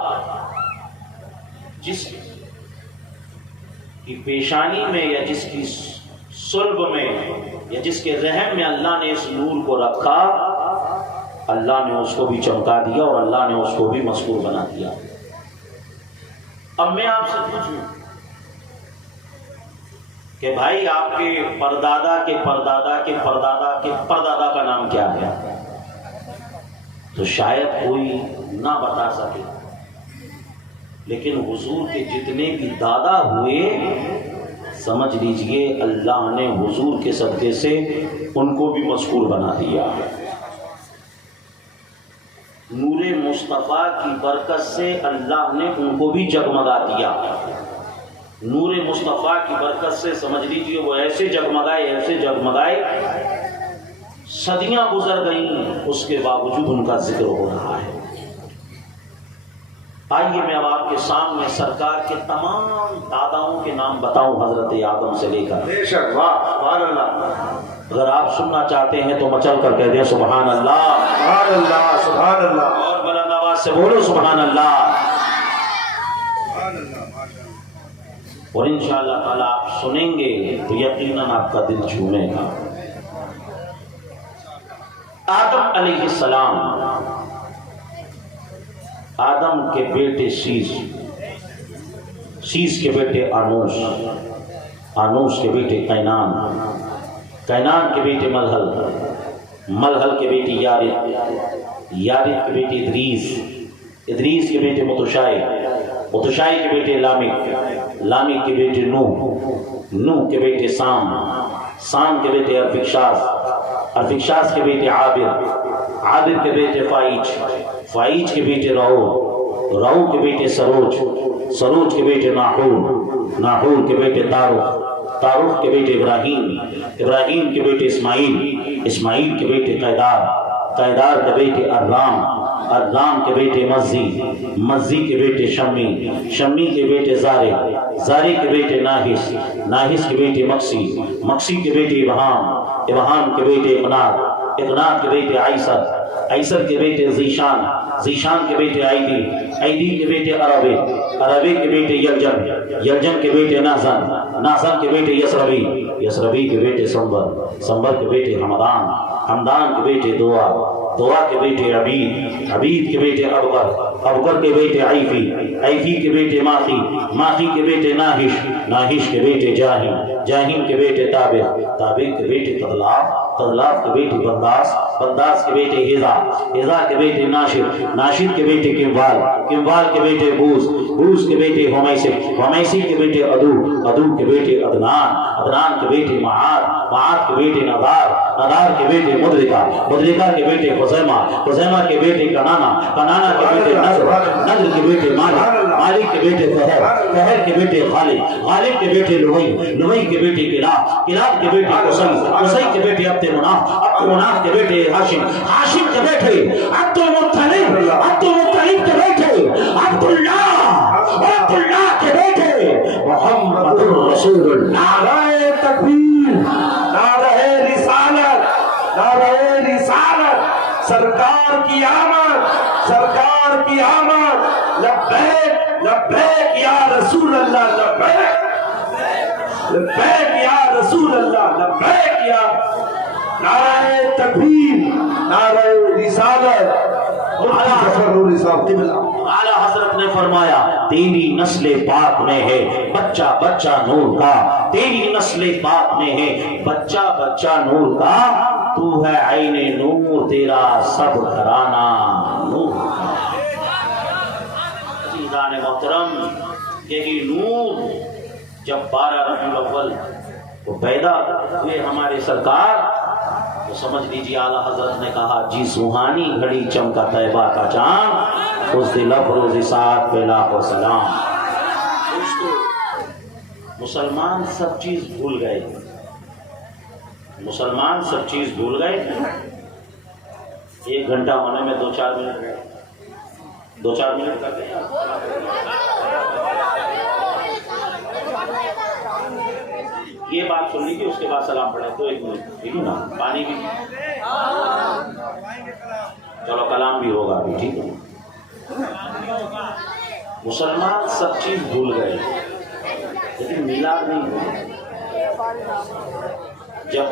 جس کی پیشانی میں یا جس کی صلب میں یا جس کے رحم میں اللہ نے اس نور کو رکھا، اللہ نے اس کو بھی چمکا دیا اور اللہ نے اس کو بھی مذکور بنا دیا۔ اب میں آپ سے پوچھوں کہ بھائی آپ کے پردادا کے پردادا کے پردادا کے پردادا کا نام کیا ہے؟ تو شاید کوئی نہ بتا سکے، لیکن حضور کے جتنے بھی دادا ہوئے سمجھ لیجئے اللہ نے حضور کے صدقے سے ان کو بھی مذکور بنا دیا۔ نور مصطفیٰ کی برکت سے اللہ نے ان کو بھی جگمگا دیا۔ نور مصطفیٰ کی برکت سے سمجھ لیجئے وہ ایسے جگمگائے صدیاں گزر گئیں، اس کے باوجود ان کا ذکر ہو رہا ہے۔ آئیے میں اب آپ کے سامنے سرکار کے تمام داداؤں کے نام بتاؤں، حضرت آدم سے لے کر۔ بے شک، واہ سبحان اللہ۔ اگر آپ سننا چاہتے ہیں تو مچل کر کہہ دیں سبحان اللہ، سبحان اللہ، سبحان اللہ، اور بلند آواز سے بولو سبحان اللہ۔ اور انشاءاللہ تعالی آپ سنیں گے تو یقیناً آپ کا دل جھومے گا۔ آدم علیہ السلام، آدم کے بیٹے سیس، سیس کے بیٹے آنوش، آنوش کے بیٹے قینان، قینان کے بیٹے ملحل، ملحل کے بیٹے یارد، یارد کے بیٹے ادریس، ادریس کے بیٹے متشائی، متشائی کے بیٹے لامک، لامک کے بیٹے نوح، نوح کے بیٹے سام، سام کے بیٹے ارفکشاس، ارفکشاس کے بیٹے عابر، عابر کے بیٹے فائج، فائج کے بیٹے رعو، رعو کے بیٹے سروج، سروج کے بیٹے ناحور، ناحور کے بیٹے تاروخ، تاروخ کے بیٹے ابراہیم، ابراہیم کے بیٹے اسماعیل، اسماعیل کے بیٹے قیدار، قیدار کے بیٹے ارام، ارام کے بیٹے مزی، مزی کے بیٹے شمی، شمی کے بیٹے زارے، زارے کے بیٹے ناہس، ناہس کے بیٹے مقسی، مقسی کے بیٹے ابہام، ابہام کے بیٹے اقنات، اقنات کے بیٹے عیسر، عیسر کے بیٹے زیشان، زیشان کے بیٹے عیدی، عیدی کے بیٹے عربی، عربی کے بیٹے یلجن، یلجن کے بیٹے نازن، نازن کے بیٹے یسربی، یسربی کے بیٹے سنبر، سنبر کے بیٹے حمدان، حمدان کے بیٹے دعا، دعا کے بیٹے عبید، عبید کے بیٹے ابکر، ابکر کے بیٹے عیفی، عیفی کے بیٹے ماخی، ماخی کے بیٹے ناہش، ناہش کے بیٹے جاہم، جاہم کے بیٹے تابع، تابع کے بیٹے تغلاف، تغلاف کے بیٹے بنداس، بنداس کے بیٹے ہزا، ہزا کے بیٹے ناشر، ناشر کے بیٹے کموال، کموال کے بیٹے بوز، بوز کے بیٹے حمیسک، حمیسک کے بیٹے عدو، عدو کے بیٹے عدنان، عدنان کے بیٹے معاد، معاد کے بیٹے نادار، نادار کے بیٹے مدرکہ، مدرکہ کے بیٹے خزیمہ، خزیمہ کے بیٹے کنانا، کنانا کے بیٹے نظر، نظر کے بیٹے مالک، مالک کے بیٹے فہر، فہر کے بیٹے غالب، غالب کے بیٹے لوئی، لوئی کے بیٹے کلاب، کلاب کے بیٹے قصی، قصی کے بیٹے عبد مناف، عبد مناف کے بیٹے ہاشم، ہاشم کے بیٹے عبد المطلب، عبد المطلب کے بیٹے عبداللہ، عبداللہ کے بیٹے محمد رسول اللہ۔ نعرہ تکبیر، نعرہ رسالت، نعرہ رسالت، سرکار کی آمد، سرکار کی آمد، لبیک لبیک یا رسول اللہ، لبیک لبیک یا رسول اللہ، لبیک یا نعرہ تکبیر، نعرہ رسالت۔ اعلیٰ حضرت نے فرمایا تیری نسل پاک میں ہے بچہ بچہ نور کا، تیری نسل پاک میں ہے بچہ بچہ نور کا، تو ہے عین نور تیرا سب گھرانہ نور کا۔ عزیزان محترم، یہی نور جب 12 ربیع الاول کو پیدا ہوئے ہمارے سرکار، تو سمجھ لیجیے اعلیٰ حضرت نے کہا جی سوہانی گھڑی چمکا طیبہ کا چاند، اس دل افروز ساتھ پہ لاکھوں سلام۔ مسلمان سب چیز بھول گئے، مسلمان سب چیز بھول گئے۔ 1 گھنٹہ ہونے میں 2-4 منٹ دو چار منٹ کر دیں یہ بات سن لیجیے، اس کے بعد سلام پڑھیں تو ایک منٹ، ٹھیک ہے نا؟ پانی بھی چلو کلام بھی ہوگا ابھی، ٹھیک ہے؟ مسلمان سب چیز بھول گئے لیکن میلاد نہیں بھولے۔ جب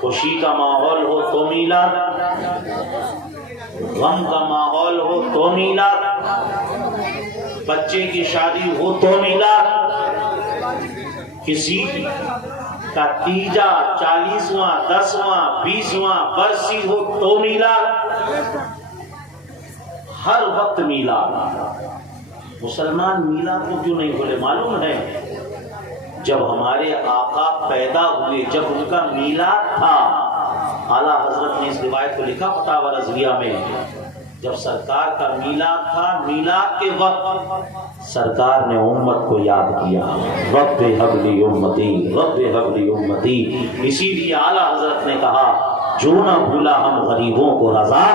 خوشی کا ماحول ہو تو میلاد، غم کا ماحول ہو تو میلاد، بچے کی شادی ہو تو میلاد، کسی کا تیجا 40واں 10واں 20واں برسی ہو تو میلاد، ہر وقت میلاد۔ مسلمان میلاد کو کیوں نہیں بولے معلوم ہے؟ جب ہمارے آقا پیدا ہوئے، جب ان کا میلاد تھا، اعلیٰ حضرت نے اس روایت کو لکھا فتاوی رضویہ میں، جب سرکار کا میلاد تھا، میلاد کے وقت سرکار نے امت کو یاد کیا، رب ہب لی امتی، رب ہب لی امتی۔ اسی لیے اعلیٰ حضرت نے کہا جو نہ بھولا ہم غریبوں کو رضا،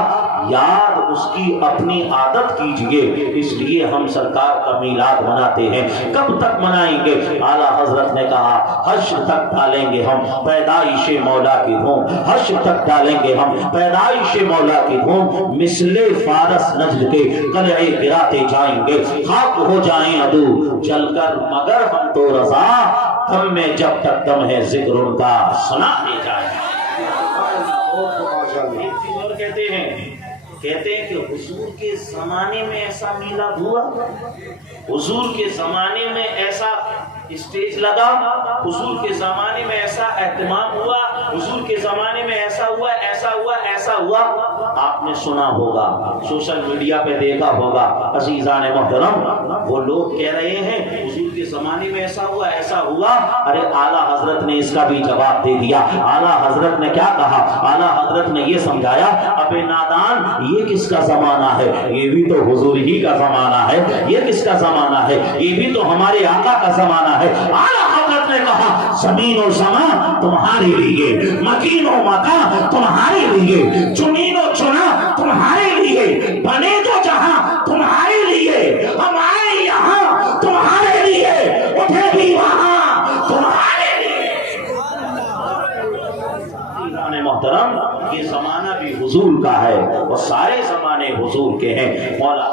یاد اس کی اپنی عادت کیجئے، اس لیے ہم سرکار کا میلاد مناتے ہیں۔ کب تک منائیں گے؟ اعلیٰ حضرت نے کہا حشر تک ڈالیں گے ہم پیدائش مولا کی دھوم، حشر تک ڈالیں گے ہم پیدائش مولا کی دھوم، مثل فارس نجد کے قلعے گراتے جائیں گے، خاک ہو جائیں عدو جل کر مگر ہم تو رضا، ہم میں جب تک دم ہے ذکر ان کا سناتے جائیں۔ ایک چیز اور کہتے ہیں کہ حضور کے زمانے میں ایسا میلاد ہوا، حضور کے زمانے میں ایسا اسٹیج لگا، حضور کے زمانے میں ایسا اہتمام ہوا، حضور کے زمانے میں ایسا ہوا ایسا ہوا ایسا ہوا۔ آپ نے سنا ہوگا، سوشل میڈیا پہ دیکھا ہوگا، عزیزان محترم وہ لوگ کہہ رہے ہیں حضور کے زمانے میں ایسا ہوا ایسا ہوا۔ ارے اعلیٰ حضرت نے اس کا بھی جواب دے دیا۔ اعلیٰ حضرت نے کیا کہا؟ اعلیٰ حضرت نے یہ سمجھایا ابے نادان یہ کس کا زمانہ ہے؟ یہ بھی تو حضور ہی کا زمانہ ہے۔ یہ کس کا زمانہ ہے؟ یہ بھی تو ہمارے آقا کا زمانہ ہے۔ اعلیٰ حضرت نے کہا زمین و سما تمہارے لیے، مکین و مکان تمہارے لیے، چنین و چنا تمہارے لیے، بنے تو جہاں تمہارے لیے، ہم آئے یہاں تمہارے لیے، اٹھے بھی وہاں تمہارے لیے۔ محترم یہ زمانہ بھی حضور کا ہے اور سارے زمانے حضور کے ہیں۔ مولا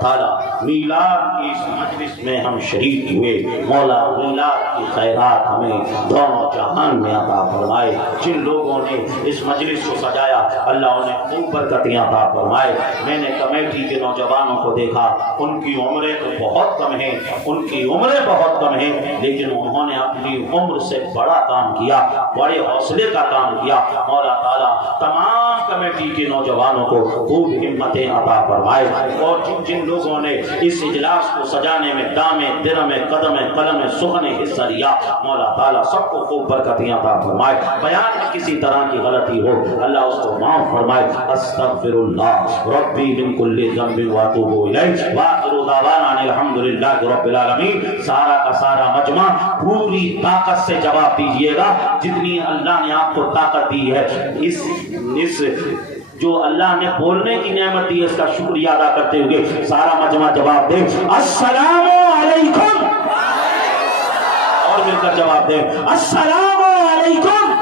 تعالیٰ میلاد کی اس مجلس میں ہم شریک ہوئے، مولا میلاد کی خیرات ہمیں دونوں جہان میں عطا فرمائے۔ جن لوگوں نے اس مجلس کو سجایا اللہ انہیں خوب برکتیں عطا فرمائے۔ میں نے کمیٹی کے نوجوانوں کو دیکھا، ان کی عمریں تو بہت کم ہیں، ان کی عمریں بہت کم ہیں، لیکن انہوں نے اپنی عمر سے بڑا کام کیا، بڑے حوصلے کا کام کیا۔ مولا تعالیٰ تمام کمیٹی کے نوجوانوں کو خوب ہمتیں عطا فرمائے، اور جن لوگوں نے اس اجلاس کو سجانے میں دامے درم قدم قلم سخن حصہ لیا، مولا تعالیٰ سب کو خوب برکتیں عطا فرمائے۔ بیان میں کسی طرح کی غلطی ہو اللہ اس کو معاف فرمائے۔ استغفر اللہ ربی من کل ذنب واتوب الیہ وآخر دعوانا الحمدللہ رب العالمین۔ سارا کا سارا مجمع پوری طاقت سے جواب دیجئے گا جتنی اللہ نے آپ کو طاقت دی ہے۔ اس جو اللہ نے بولنے کی نعمت دی ہے اس کا شکریہ ادا کرتے ہوئے سارا مجمع جواب دے السلام علیکم، اور مل کر جواب دے السلام علیکم۔